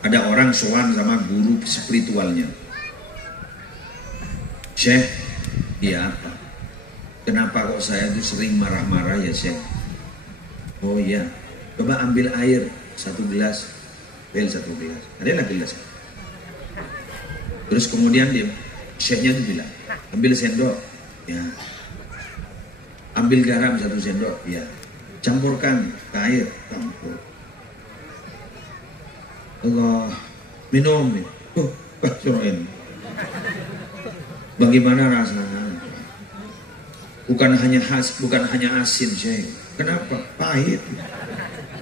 Ada orang sowan sama guru spiritualnya. Syekh, dia apa? Kenapa kok saya itu sering marah-marah ya Syekh? Oh iya, coba ambil air 1 gelas, bel 1 gelas. Adalah gelas. Terus kemudian dia, Syekhnya itu bilang, ambil sendok, ya. Ambil garam 1 sendok, ya. Campurkan ke air, campur. Allah, minum. Suruhin. Bagaimana rasanya? Bukan hanya asin, Syekh. Kenapa? Pahit.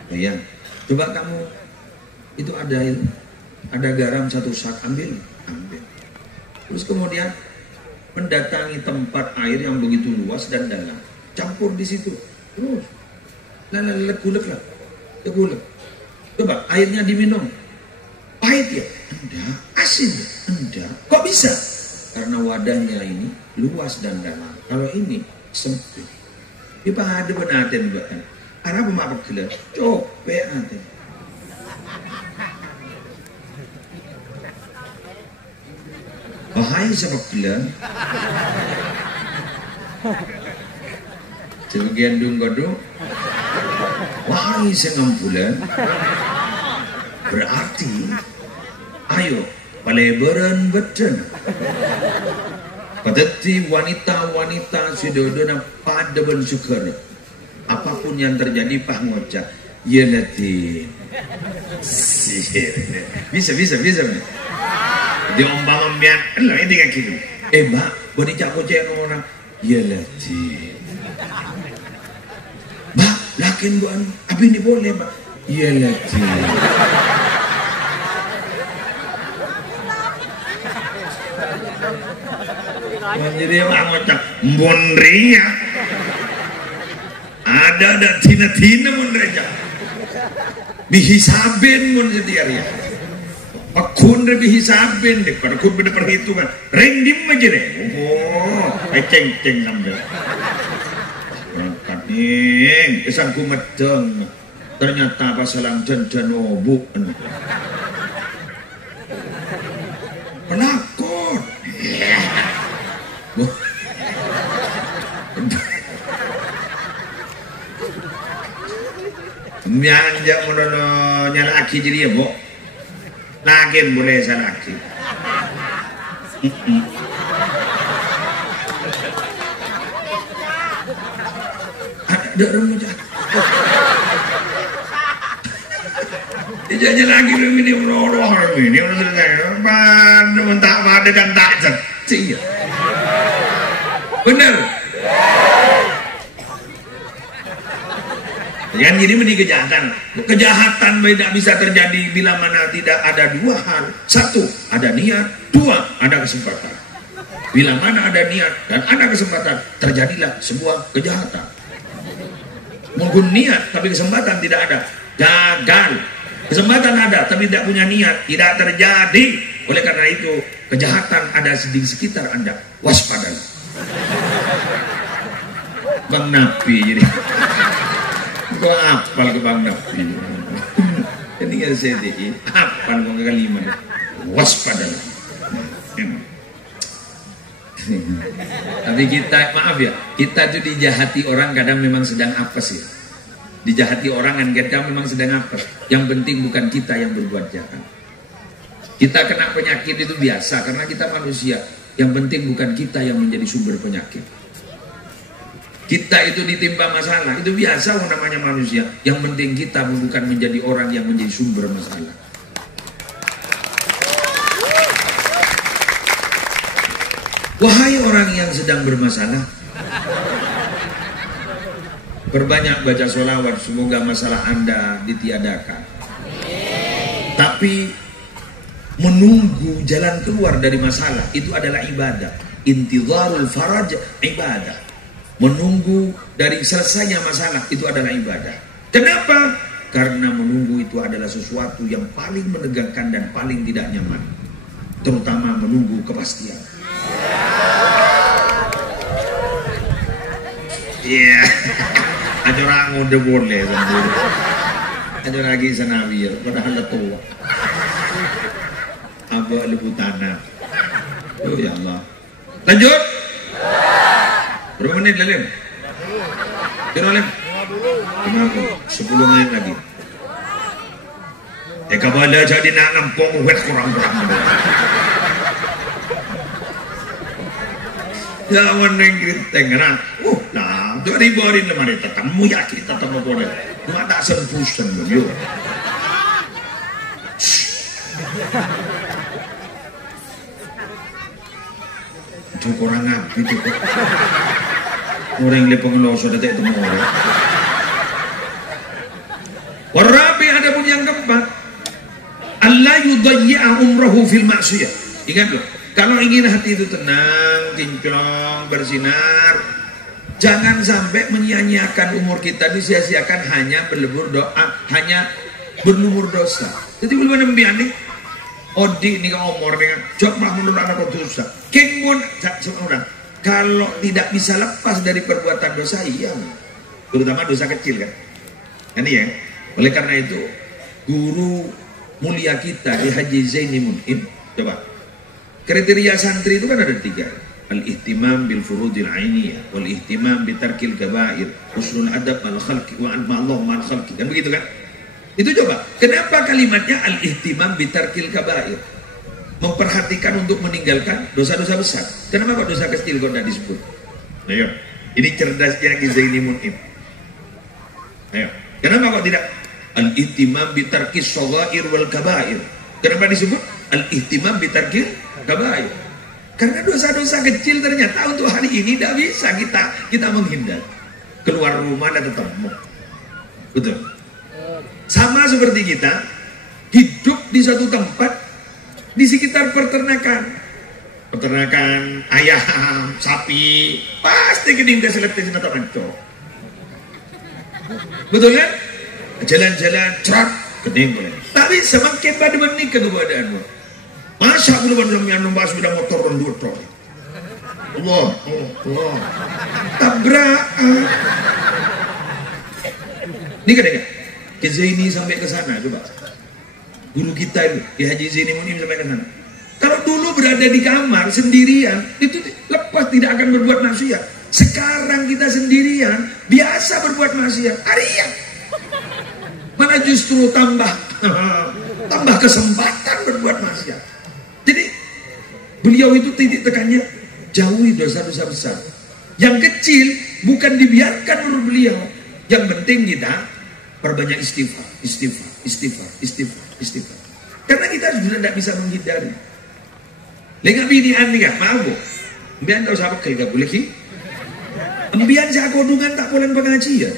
Ya, coba kamu itu ada garam 1 sak, ambil. Terus kemudian mendatangi tempat air yang begitu luas dan dalam, campur di situ. Terus, legulek. Coba airnya diminum. Pahit ya? Enggak. Asin ya? Enggak. Kok bisa? Karena wadahnya ini luas dan dalam. Kalau ini sempit. Ipa ada benaten bukan. Arab maaf gila. Cope ate. Bahaya sebab gila. Sebagian dung-godung. Wahai sengampulan. Berarti ayo palebaran beten. Padahal wanita-wanita sudodona pada bersyukur. Apapun yang terjadi Pak ngocak. Ya nanti. Bisa. Dia ombang ambian. Lah ini kan gitu. Mbak, boleh cak-cak orang. Ya nanti. Mbak, lakin buan. Apa ini boleh, Mbak? Ya nanti. Jadi ngocak mbonria ada tina mbonria bihisabin mun setiap ya pakun bihisabin deh pada kun beda perhitungan rendim aja deh ceng sambil kaning kesan ku medeng ternyata pasalang dan obuk penakut Mianja monono nyala aki jadi ya, Bo. Lakin boleh salah aki. Ada orang aja. Dijanya lagi ini merodoh ini udah selesai. Mentah pada dan tak cek. Benar. Yang jadi ini kejahatan. Kejahatan tidak bisa terjadi bila mana tidak ada dua hal. Satu, ada niat. Dua, ada kesempatan. Bila mana ada niat dan ada kesempatan, terjadilah sebuah kejahatan. Mungkin niat tapi kesempatan tidak ada, gagal. Kesempatan ada tapi tidak punya niat, tidak terjadi. Oleh karena itu, kejahatan ada di sekitar Anda. Waspadalah. Bang Napi jadi. Kau apal ke Bang Napi? Ini kan CDI. Apal kau kelima. Waspadalah. Tapi kita, maaf ya, kita itu dijahati orang kadang memang sedang apes ya. Dijahati orang kan kita memang sedang apes. Yang penting bukan kita yang berbuat jahat. Kita kena penyakit itu biasa karena kita manusia. Yang penting bukan kita yang menjadi sumber penyakit. Kita itu ditimpa masalah, itu biasa namanya manusia. Yang penting kita bukan menjadi orang yang menjadi sumber masalah. Wahai orang yang sedang bermasalah, perbanyak baca sholawat, semoga masalah Anda ditiadakan. Tapi menunggu jalan keluar dari masalah itu adalah ibadah. Intidharul faraj ibadah. Menunggu dari selesainya masalah itu adalah ibadah. Kenapa? Karena menunggu itu adalah sesuatu yang paling menegangkan dan paling tidak nyaman. Terutama menunggu kepastian. Iya, ada orang udah boleh, ada lagi sanawir, padahal tua. Abah lebu tanah. Oh ya Allah. Lanjut. Berapa menit Lem? Kira Lem? 10 menit lagi. Kabala jadi nak nampung wet kurang-kurang. Jangan nenggrit tengah. Nah, dari barin lemari tetamu ya kita temu boleh. Nggak tak sempusan beliau. Itu kurang ngapi itu. Orang yang pengelola sudah tak temu orang. Warabi ada pun yang keempat. Allah yudayya umrahu fil maksiyah. Ingat loh. Kalau ingin hati itu tenang, kinclong, bersinar, jangan sampai menyia-nyiakan umur kita disia-siakan hanya berlebur doa, hanya berlumur dosa. Jadi belum ada biani, odi ni kau umur dengan jok mah menurut anak dosa. Kengmun, orang kalau tidak bisa lepas dari perbuatan dosa, iya, terutama dosa kecil kan. Ini ya. Oleh karena itu, guru mulia kita di Haji Zaini Mun'im, coba. Kriteria santri itu kan ada 3. Al-ihtimam bil furudil ainiyah, wal ihtimam bi tarkil kabair, husnul adab al khalqi wa Allah ma'al khalqi. Kan begitu kan? Itu coba. Kenapa kalimatnya al-ihtimam bi tarkil kabair? Memperhatikan untuk meninggalkan dosa-dosa besar. Kenapa kok dosa kecil kok tidak disebut? Ayo. Ini cerdasnya Zaini Mun'im. Ayo. Kenapa kok tidak al-ihtimam bi tarkis shaghair wal kabair? Kenapa disebut al-ihtimam bi tarkil kabair? Karena dosa-dosa kecil ternyata untuk hari ini tidak bisa kita menghindar. Keluar rumah dan ketemu. Betul. Sama seperti kita hidup di satu tempat di sekitar peternakan. Peternakan ayam, sapi, pasti kening keselipin atau mencok. Betul kan? Jalan-jalan cerat kening boleh. Tapi semakin pada menik kebadanmu. Masa belum yang nombas sudah motor rendut toh. Allah. Tabrakan. Ini kadang ke Zaini sampai ke sana coba. Guru kita itu, di Haji Zaini Mun'im sampai ke sana. Kalau dulu berada di kamar sendirian, itu lepas tidak akan berbuat maksiat. Sekarang kita sendirian biasa berbuat maksiat, harian. Mana justru tambah kesempatan berbuat maksiat. Jadi beliau itu titik tekannya jauhi dosa-dosa besar. Yang kecil bukan dibiarkan menurut beliau. Yang penting kita perbanyak istighfar. Karena kita sudah tidak bisa menghindari. Lengkap ini andi kan, maaf bu. Ambian tahu siapa kerja boleh ki? Ambian saya kodungan tak boleh pengajian.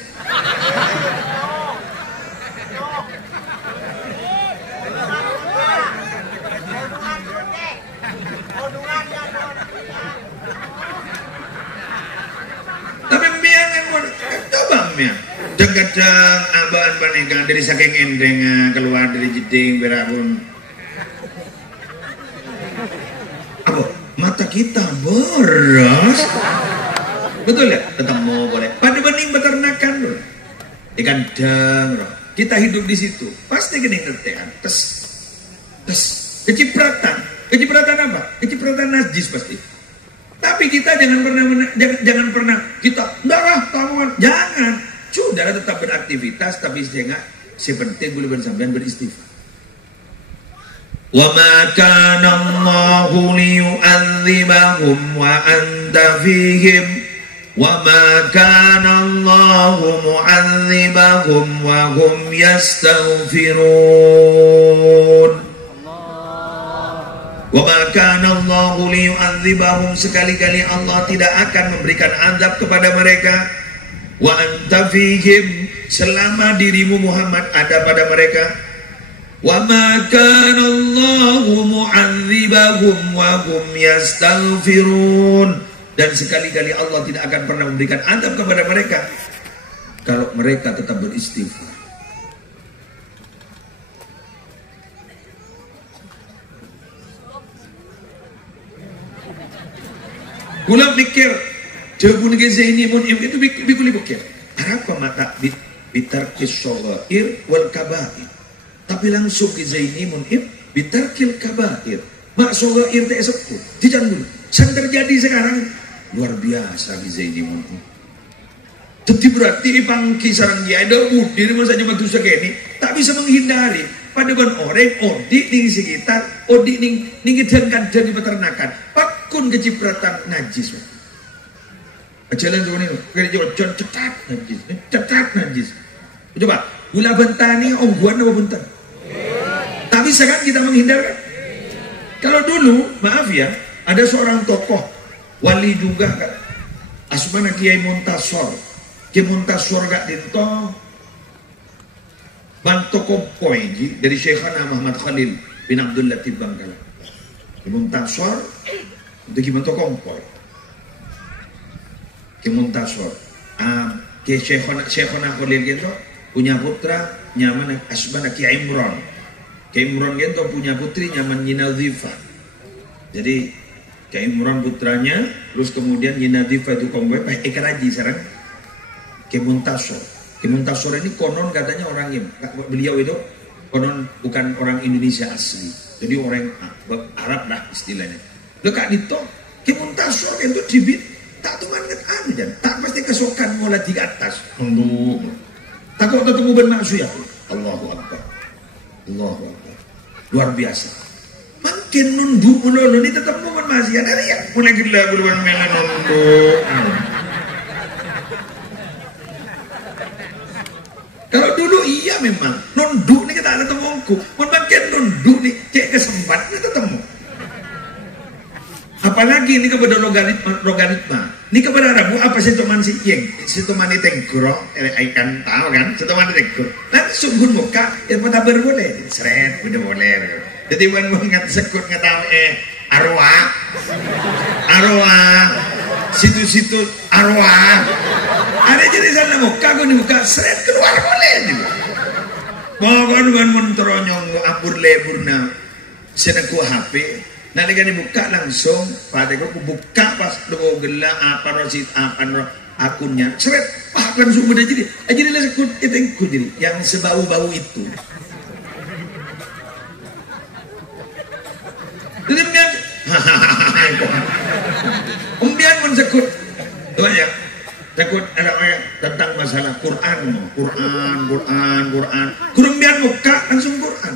Tapi ambian yang mau coba ambian. Kadang abang panegang dari saking endeng keluar dari jeding berabun. Apa? Mata kita beras. Betul ya? Ketemu boleh. Pada bening peternakan loh. Ikan dang loh. Kita hidup di situ. Pasti kena ngertian. Tes. Kecipratan. Kecipratan apa? Kecipratan najis pasti. Tapi kita jangan pernah kita enggak lah kawan. Jangan. Sudah tetap beraktivitas tapi sepenting boleh bersambian beristighfar. Wa ma kana Allahu liyu'adzibahum wa anta fihim wa ma kana Allahu mu'adzibahum wa hum yastaghfirun. Wa ma kana Allahu liyu'adzibahum, sekali-kali Allah tidak akan memberikan azab kepada mereka. Wa anta fihim, selama dirimu Muhammad ada pada mereka. Wa ma kana Allahu mu'adzibahum wa hum yastaghfirun, dan sekali-kali Allah tidak akan pernah memberikan azab kepada mereka kalau mereka tetap beristighfar. Kula pikir jagun geze ini mun itu bikuli bukir. Apa mata bitarkis shaghair wal kabair. Tapi langsung geze ini mun bitarkil kabair. Mak shaghair teh sepuh. Dijan dulu. Yang terjadi sekarang luar biasa geze ini mun. Jadi berarti pangki sarang dia ada udir masa cuma dosa gini tak bisa menghindari. Pada orang odik ning sekitar, odik ning gedang di peternakan. Pakun kecipratan najis. Jalan tu ni, kerja jalan cetat najis. Coba, gula bentani ongguan apa bentar? Tak bisa kan kita menghindarkan? Kalau dulu, maaf ya, ada seorang tokoh wali juga kan, asmana Kiai Muntasor. Kiai Muntasor gak dinto Bang Tokoh Poeji dari Syekhana Muhammad Khalil bin Abdul Latif Bangkala. Kiai Muntasor itu Kiai Tokoh Poeji. Kiai Muntasor, Kiai Syekhona Khalil gitu punya putra nyaman asbana Kiai Imran. Kiai Imran gitu punya putri nyaman Nyinadzifah. Jadi Kiai Imran putranya, terus kemudian Nyinadzifah itu komboy ekaraji sekarang. Kiai Muntasor. Kiai Muntasor ini konon katanya orang beliau itu konon bukan orang Indonesia asli. Jadi orang Arab lah istilahnya. Dekat itu Kiai Muntasor itu dibit tak tuh nget aja, tak pasti kesokan mulai di atas. Takut ketemu bermaksud. Allahu Akbar. Allahu Akbar. Luar biasa. Makin nunduk menolak ini tetap mau bermaksiat. Ada ya mulai gila beruan melan nunduk. Kalau dulu iya memang nunduk nih kita ada temuku. Makin nunduk nih cek kesempat nih ketemu. Apalagi ini kepada logaritma. Ini kepada Rabu apa sih teman si Yeng, si teman itu tenggro, ikan tahu kan, si teman itu tenggro. Langsung gun muka, ya pada boleh, seret, udah boleh. Jadi wan ngat sekut ngetahu arwah, situ arwah. Ada jadi sana muka, gun muka, seret keluar boleh juga. Bahkan wan menteronyong apur leburna, seneku HP. Nanti kan dibuka langsung, pada aku buka pas doa gelak apa rosit apa akunnya, seret, langsung udah jadi lah sekut itu jadi yang sebau-bau itu. Jadi hahaha, umbian mensekut, Banyak. Takut ada orang tentang masalah Quran. Kurang biar muka langsung Quran.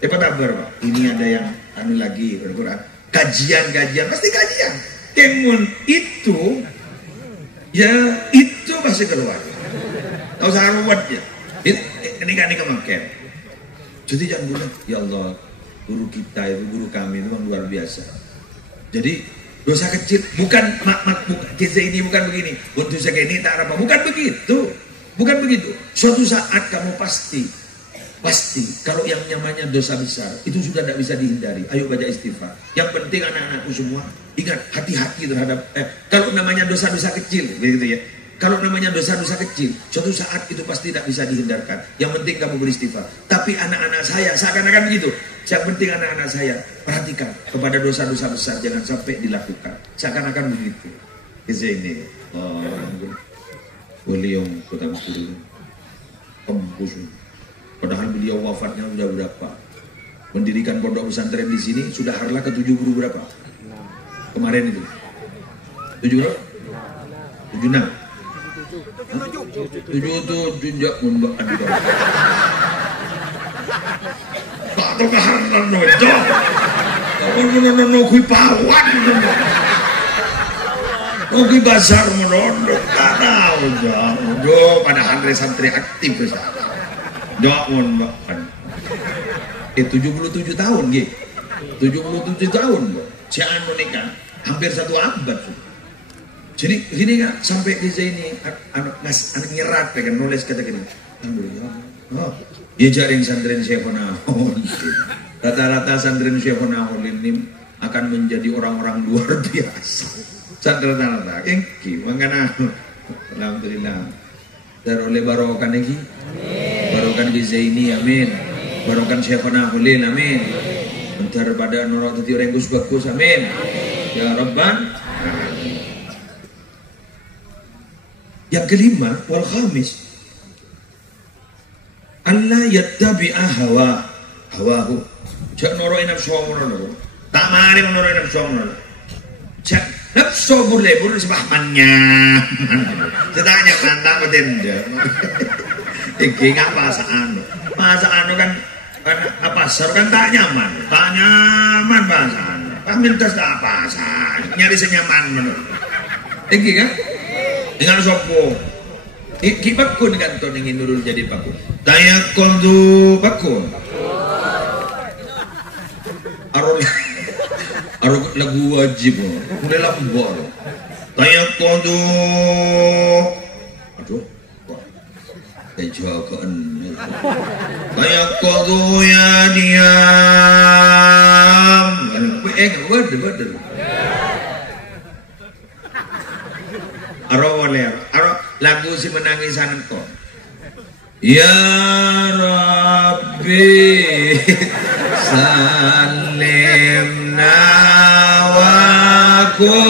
Dapat kabar, Pak. Ini ada yang lagi Quran. Kajian pasti kajian. Kemun itu ya itu pasti keluar. Tahu usah ruwet ya. Ini kan kemakan. Jadi jangan bilang, ya Allah, guru kita itu, guru kami itu memang luar biasa. Jadi dosa kecil bukan kisah ini bukan begini. Untuk saya ini tak apa, bukan begitu. Suatu saat kamu pasti kalau yang namanya dosa besar itu sudah tidak bisa dihindari. Ayo baca istighfar. Yang penting anak-anakku semua ingat hati-hati terhadap kalau namanya dosa-dosa kecil, begitu ya. Kalau namanya dosa-dosa kecil, suatu saat itu pasti tidak bisa dihindarkan. Yang penting kamu beristighfar. Tapi anak-anak saya seakan-akan begitu. Yang penting anak-anak saya perhatikan kepada dosa-dosa besar jangan sampai dilakukan. Seakan-akan begitu. Kisah ini. Beliau kota Mesir kempus. Padahal beliau wafatnya sudah berapa? Mendirikan pondok pesantren di sini sudah harlah ke 70 berapa? Kemarin itu. 7 berapa? 76. 7 itu junjak membak anda. Tak tahu keharan nojo. No kui pawan. No kui bazar merondo. Tak tahu jauh. Padahal santri aktif besar. Jauh membak. 77 tahun gitu. 77 tahun. Siapa menikah? Hampir 1 abad. Jadi gini kan sampai kisah ini anak nyerat pengen nulis kata gini. Alhamdulillah. Oh, dia jaring santren Syekhona. Rata-rata santren Syekhona ini akan menjadi orang-orang luar biasa. Santren rata-rata. Kengki, makanya alhamdulillah. Dan oleh barokan lagi. Barokan kisah ini, amin. Barokan Syekhona Hulil, amin. Bentar pada norok tadi orang bagus, amin. Ya Rabban. Yang kelima, wal khamis, Allah yattabi'a hawahu. Cak noroin nafsu ngono. Tak mari noroin nafsu ngono. Cak nafsu boleh sebab mannya. Setanya mantap betenda. Iki ngapa pasaan kan pasar kan tak nyaman pasaan. Kami terus tak pasaan, nyari senyaman menurut. Iki kan? Dengan sopo iki bakun kanton ingin nurul jadi bakun tayakul du bakun aro lagu wajib mulai lambor tayakul du aduh kejagaan tayakul du ya diam waduh Aro lagu si menangisan kok. Ya Rabbi salimna wa kullal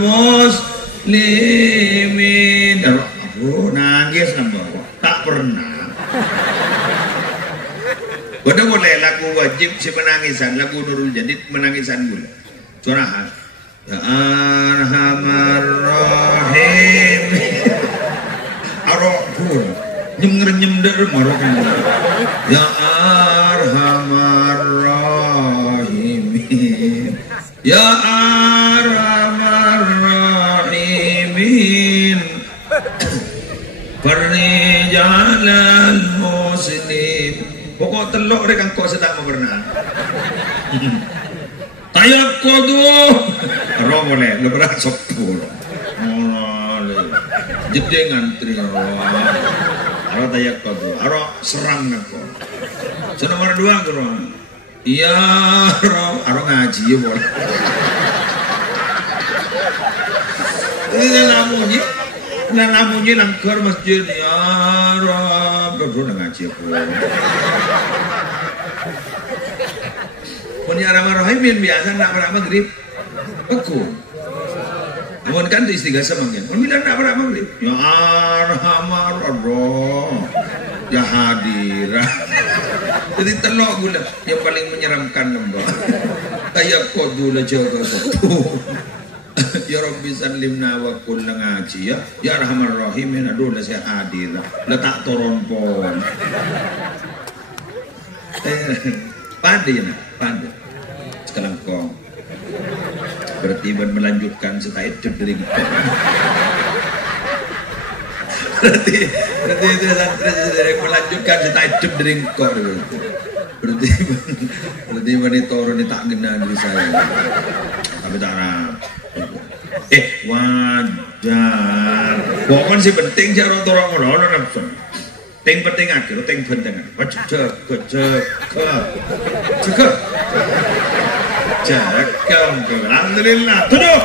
muslimin. Aku nangis nambah tak pernah. Boleh lagu wajib si menangisan, lagu Nurul Jadid menangisan gula. Curahan ya Arhamar Rahim arokun nyem der marokun ya Arhamar Rahim ya Arhamar Rahimin Pernijalan muslim pokok telok rek angko sedak pernah Tayak kodo, aro boleh, leberat sepul, jeda ngantri aro tayak kodo, aro serang nako. Nomor 2 kurang, iya aro ngaji ya boleh. Ini namunyi langkar masjid ya aro, berdua ngaji ya boleh. Punya Arhamar Rahimin biasa nak pernah maghrib aku namun kan istighasa mangkin bila nak pernah maghrib ya Arhamar Allah ya hadirah jadi telok gula yang paling menyeramkan lembah Kayak kodu la jaga kodu. Ya Rabbi sallimna wa kulla ngaji ya. Ya Rahman Rahim ya aduh lah saya hadir. Letak toron pon. Pandai nak, pandai. Sekarang kau berarti melanjutkan setelah itu dari kita. berarti itu santri melanjutkan setelah itu dari kau berarti monitor ini tak kena diri saya. Tapi tak nak. Wajar. Pokoknya sih penting cara orang nafsu. Ting penting akhir, ting penting. Cekam. Alhamdulillah. Tuduh.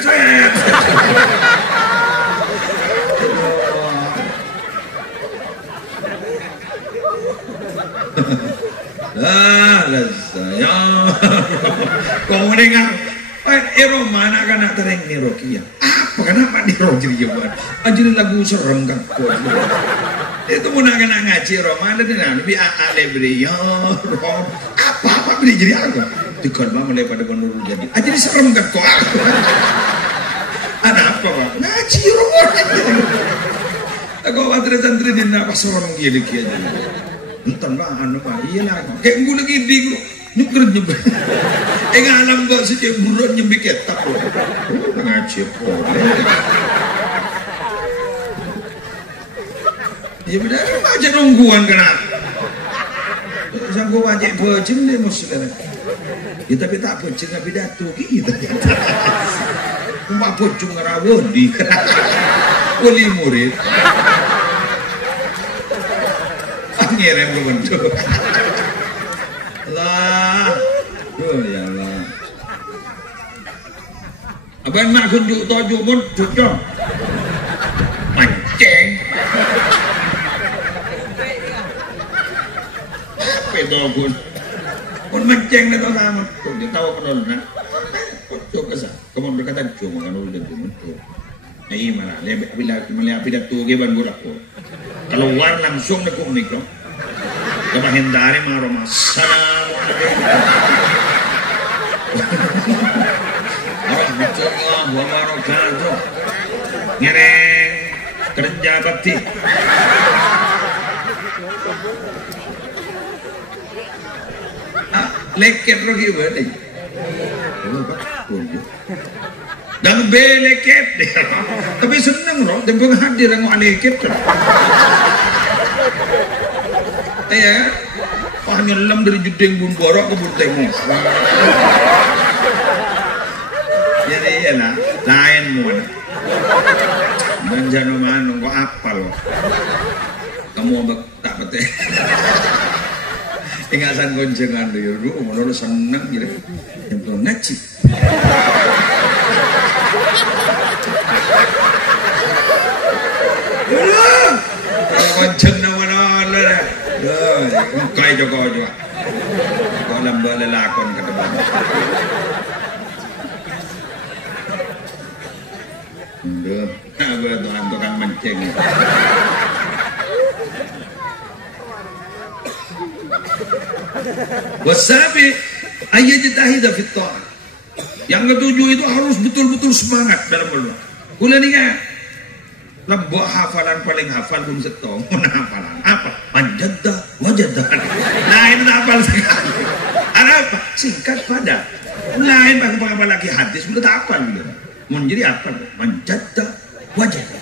Set. Saya. Kau mendengar? Roma anak-anak tereng ni Rokia. Apa kenapa di Rokia buat? Anjir lagu serem kan? Itu pun anak-anak ngaji Roma ada di mana? Bi alebri ya Rom. Apa beri jadi apa? Dikon mah mulai pada menurut jadi. Anjir serem kan kok? Ada apa pak? Ngaji Roma. Aku santri di napa serem gila kia jadi. Entah lah anu mah iya lah. Kayak gue lagi di nyukur. Ngalam gak sih buron nyembi ketak loh. Ngaji boleh. Ya benar aja nungguan kena. Sanggup wajib boceng deh musuh. Ya tapi tak boceng tapi datu kita. Mbak boceng ngerawon di. Kuli murid. Ngirim ke bentuk. Allah. Oh ya Allah. Abang nak kunjuk tojuk pun cucuk. Mancing. Apa itu pun? Pun mancing itu sama. Dia tahu kenal nak. Cucuk kesah. Kamu berkata cuma kan udah bentuk. Nah iya malah. Bila melihat tu geban gula ko. Kalau war langsung nak mikro. Kita hindari maroma. Assalamualaikum. Warahmatullahi wabarakatuh. Ngereng kerja bakti. Leket rogi bade. Dan be leket. Tapi seneng loh, tempung hadir ang leket. Ya, wah nyelam dari jeding bun borok ke burtemu. Jadi ya lah, lain mana. Dan jangan mana kau apal. Kamu abak tak betul. Ingasan goncengan dulu, malu senang gitu. Yang belum ngaji. Gonceng nama lah. Kau juga. Kau lamba lelakon ke depan. Apa Tuhan tukang mancing. Wasabi ayyajtahida fit ta'ah. Yang ketujuh itu harus betul-betul semangat dalam berdoa. Kula ni kan lebok hafalan paling hafal belum setong. Mana hafalan? Apa? Manjadda wajadda. Lain hafal sekali. Ada apa? Singkat padat. Lain apa lagi hadis sudah tak hafal gitu. Menjadi apa? Manjadda wajadda.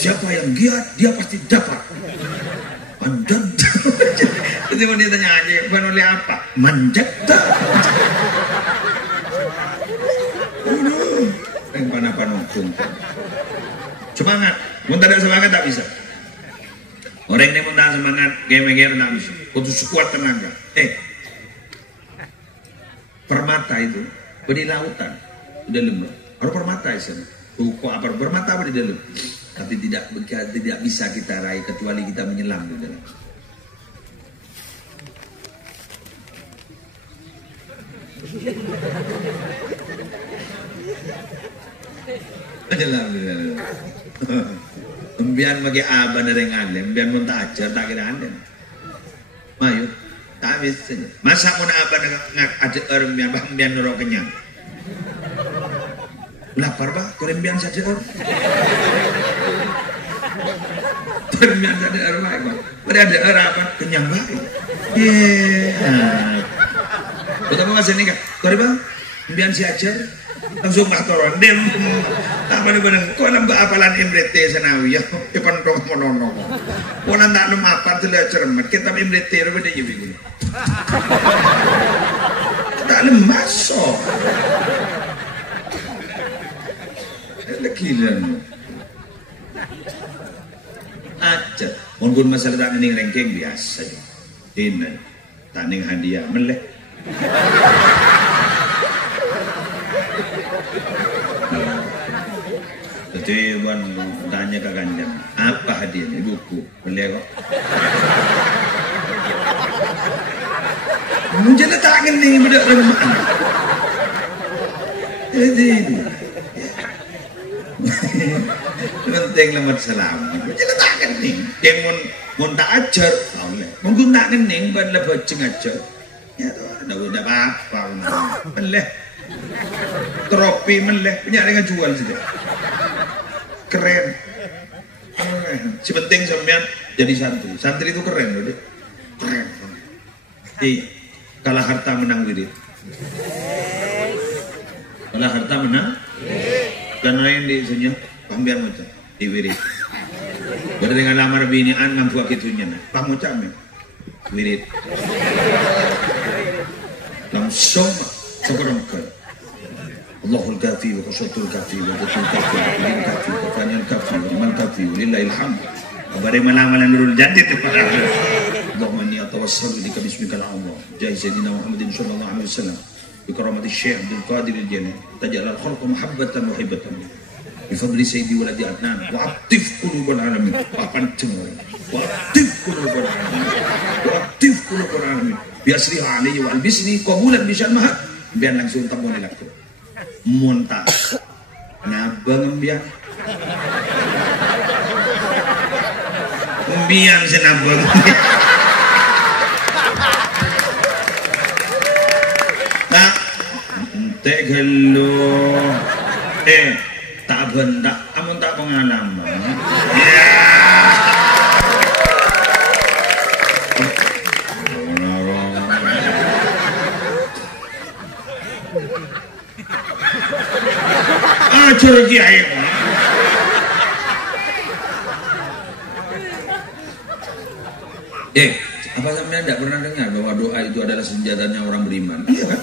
Siapa yang giat dia pasti dapat. Manjadda. Jadi mau ditanya aja, bukan oleh apa? Manjadda. Yang panah nonton. Semangat, mun tak ada semangat tak bisa. Orang ini mun tak semangat, game-game tak bisa. Kudu sekuat tenaga. Permata itu di lautan, di dalam. Harus permata itu. Tuh apa permata apa di dalam? Tapi tidak bisa kita raih kecuali kita menyelam di dalam. Embian bagi abah dari ngalim, embian pun tak ajar tak kira anda. Mayu, tak biasa. Masa mau apa ngak ada ermian bahmian nurok kenyang. Lapar bah, korembian saja or. Korembian saja or bah. Ada apa? Kenyang bah. Betapa masih ni kan? Korembian, korembian si ajar. Langsung mahtoron dem tak benar-benar kau nampak apalan imrete senawi ya ipan dong monono kau nak lem apa telah cermat kita imrete berbeda juga tak lem masuk lekilan aja mungkin masalah tak ning ranking biasa ini tak ning hadiah meleh Betul Wan tanya ke Ganjang apa hadiahnya buku beli kok mungkin letakkan nih budak remahan jadi penting lembat selamat mungkin letakkan nih yang mun tak ajar mungkin tak nih ban lebat ajar ya tuh udah apa meleh trofi meleh punya dengan jual saja keren si penting sampean jadi santri itu keren loh keren kalah harta menang wirid kalah harta menang dan lain di sunya pambian macam di wirid dengan lamar binian mampu akitunya pamu camen wirid langsung sekarang Allahul kafi wa qasatul kafi wa qasatul kafi wa qasatul kafi wa qanil kafi wa man kafi wa lillahil hamd kabare malam-malam nurul jadid pada Allahumma inni atawassalu bika bismikal a'zam jahi sayyidina Muhammadin sallallahu alaihi wasallam bi karamati Syekh Abdul Qadir al-Jani taj'al al-khalqa muhabbatan wa hibatan bi fadli sayyidi waladi adnan wa atif qulubal alamin papan cengar wa atif qulubal alamin wa atif qulubal alamin bi asriha alayhi wa albisni qabulan bi syarmah biar langsung tamu laku muntah nabang embiang senabang tak tegelo tak bentak amun tak pengalaman ya ajar kiai apa sampean tidak pernah dengar bahwa doa itu adalah senjatanya orang beriman? Iya kan?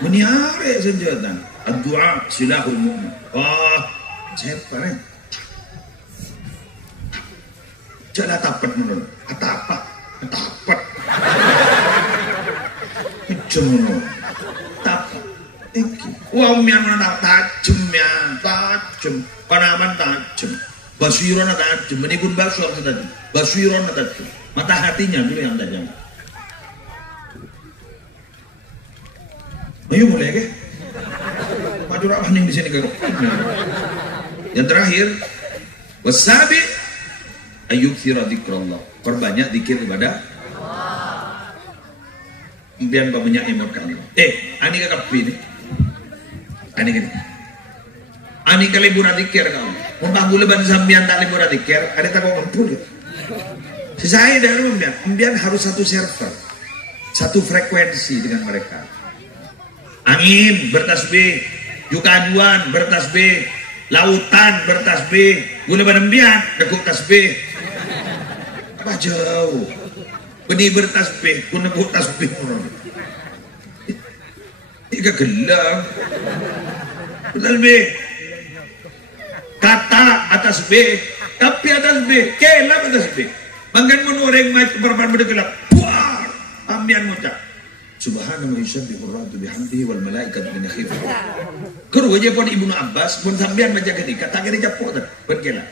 Meniare senjata. Doa silahul mu'min. Wah, cepat. Jangan tapat menurut. Tapat. Jangan tapat. Wah, mian mana tajam ya, tajam. Panaman tajam. Basiran tajam. Menikun basur tadi. Basiran tajam. Mata hatinya dulu yang tajam. Ayo mulai ke? Maju apa nih di sini ke? Yang terakhir, wasabi ayyukthira dzikrullah. Perbanyak zikir kepada Biar banyak emot kali. Ani kakak pilih. Ani kan. Ani kali liburan zikir kau. Mumpah bulan sambian tak liburan zikir. Ada tak kau mampu. Saya dari Membian harus satu server, satu frekuensi dengan mereka. Angin bertasbih, Jukaduan bertasbih, lautan bertasbih, gula Membian dekuk tasbih. Apa jauh? Benih bertasbih, guna dekuk tasbih. Ini gelang. Bertasbih. Kata atas B, tapi atas B, kelap atas B. Bangkan menureng macam perban bergelap. Puar, ambian ngucap. Subhanallah yusabbihu ar-ra'du bihamdihi wal malaikatu min khifatihi. Keru aja pun Ibnu Abbas pun sambian baca ketika tak kira capok dah bergelap.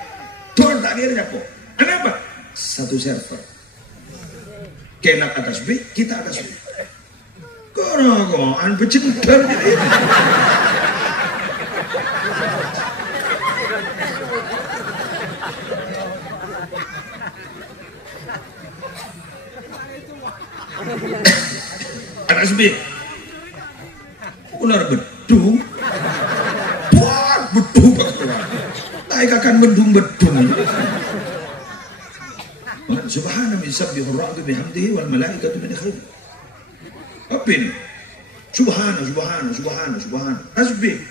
Tur tak kira capok. Kenapa? Satu server. Kelap atas B, kita atas B. Kau an pecinta jadi. tasbih. Ular bedung. Wah, bedung banget. Tai akan bedung-bedung. Subhana min sabbihu ar-ra'du bihamdihi wal malaikatu min khalqihi. Apa ini? Subhana, subhana, subhana, subhana. Tasbih.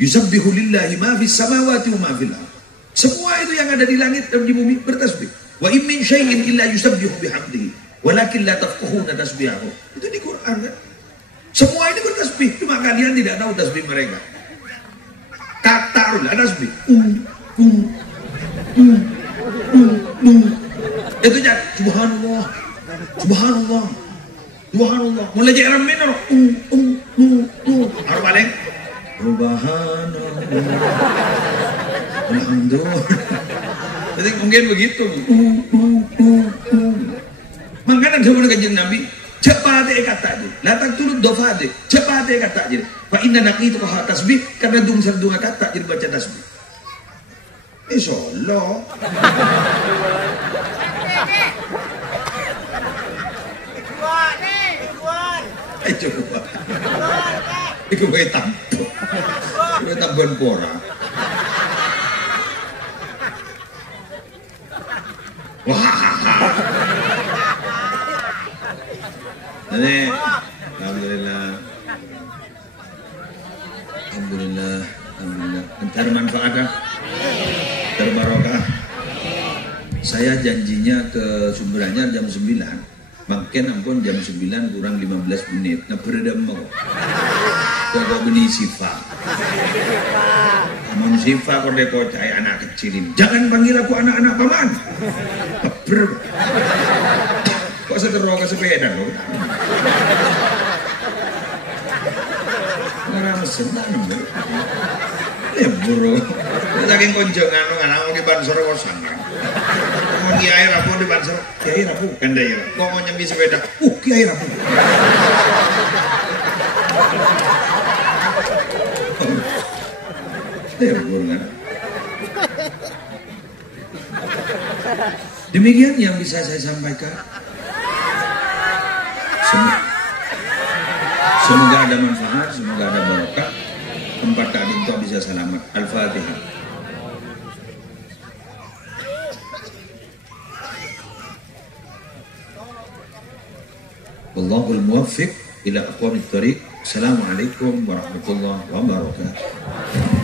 Yusabbihu lillahi ma fis samawati wa ma fil ardh. Semua itu yang ada di langit dan di bumi bertasbih. Wa in min syai'in illa yusabbihu bihamdihi walakin la tafqahuna tasbihahu. Itu di Quran kan? Semua ini bertasbih, cuma kalian tidak tahu tasbih mereka. Kata ada tasbih. Itu jadi subhanallah. Subhanallah. Subhanallah. Mulai jadi ramen orang. Harus balik. Subhanallah. Alhamdulillah. Jadi mungkin begitu. Makanya zaman Kanjeng Nabi cepat kata aja. Latang turut dofa aja. Cepat kata aja. Pak inna naki itu kau tasbih karena dung kata jadi baca tasbih. Insyaallah. Coba. Iku wae tampo. Wae tambon pora. Wah. Alhamdulillah. Alhamdulillah. Alhamdulillah. Entar manfaatnya. Terbarokah. Saya janjinya ke Sumber Anyar jam 9. Makin ampun jam 9 kurang 15 menit. Nah beredam mau. Kok beni sifat. Amun sifat kok dekocai anak kecilin. Jangan panggil aku anak-anak paman. Kok seteru ke sepeda kok. Orang senang bro. Ya bro. Saking konjongan anak di Bansor kosan kan. Kiai rapuh di Bansor. Kiai rapuh kan daerah. Kok mau nyambi sepeda. Kiai rapuh. Ya bro kan. Demikian yang bisa saya sampaikan. Semoga ada manfaat, semoga ada barokah. Tempat tadi itu bisa selamat. Al-Fatihah. Wallahul muwaffiq ila aqwamit thariq. Assalamualaikum warahmatullahi wabarakatuh.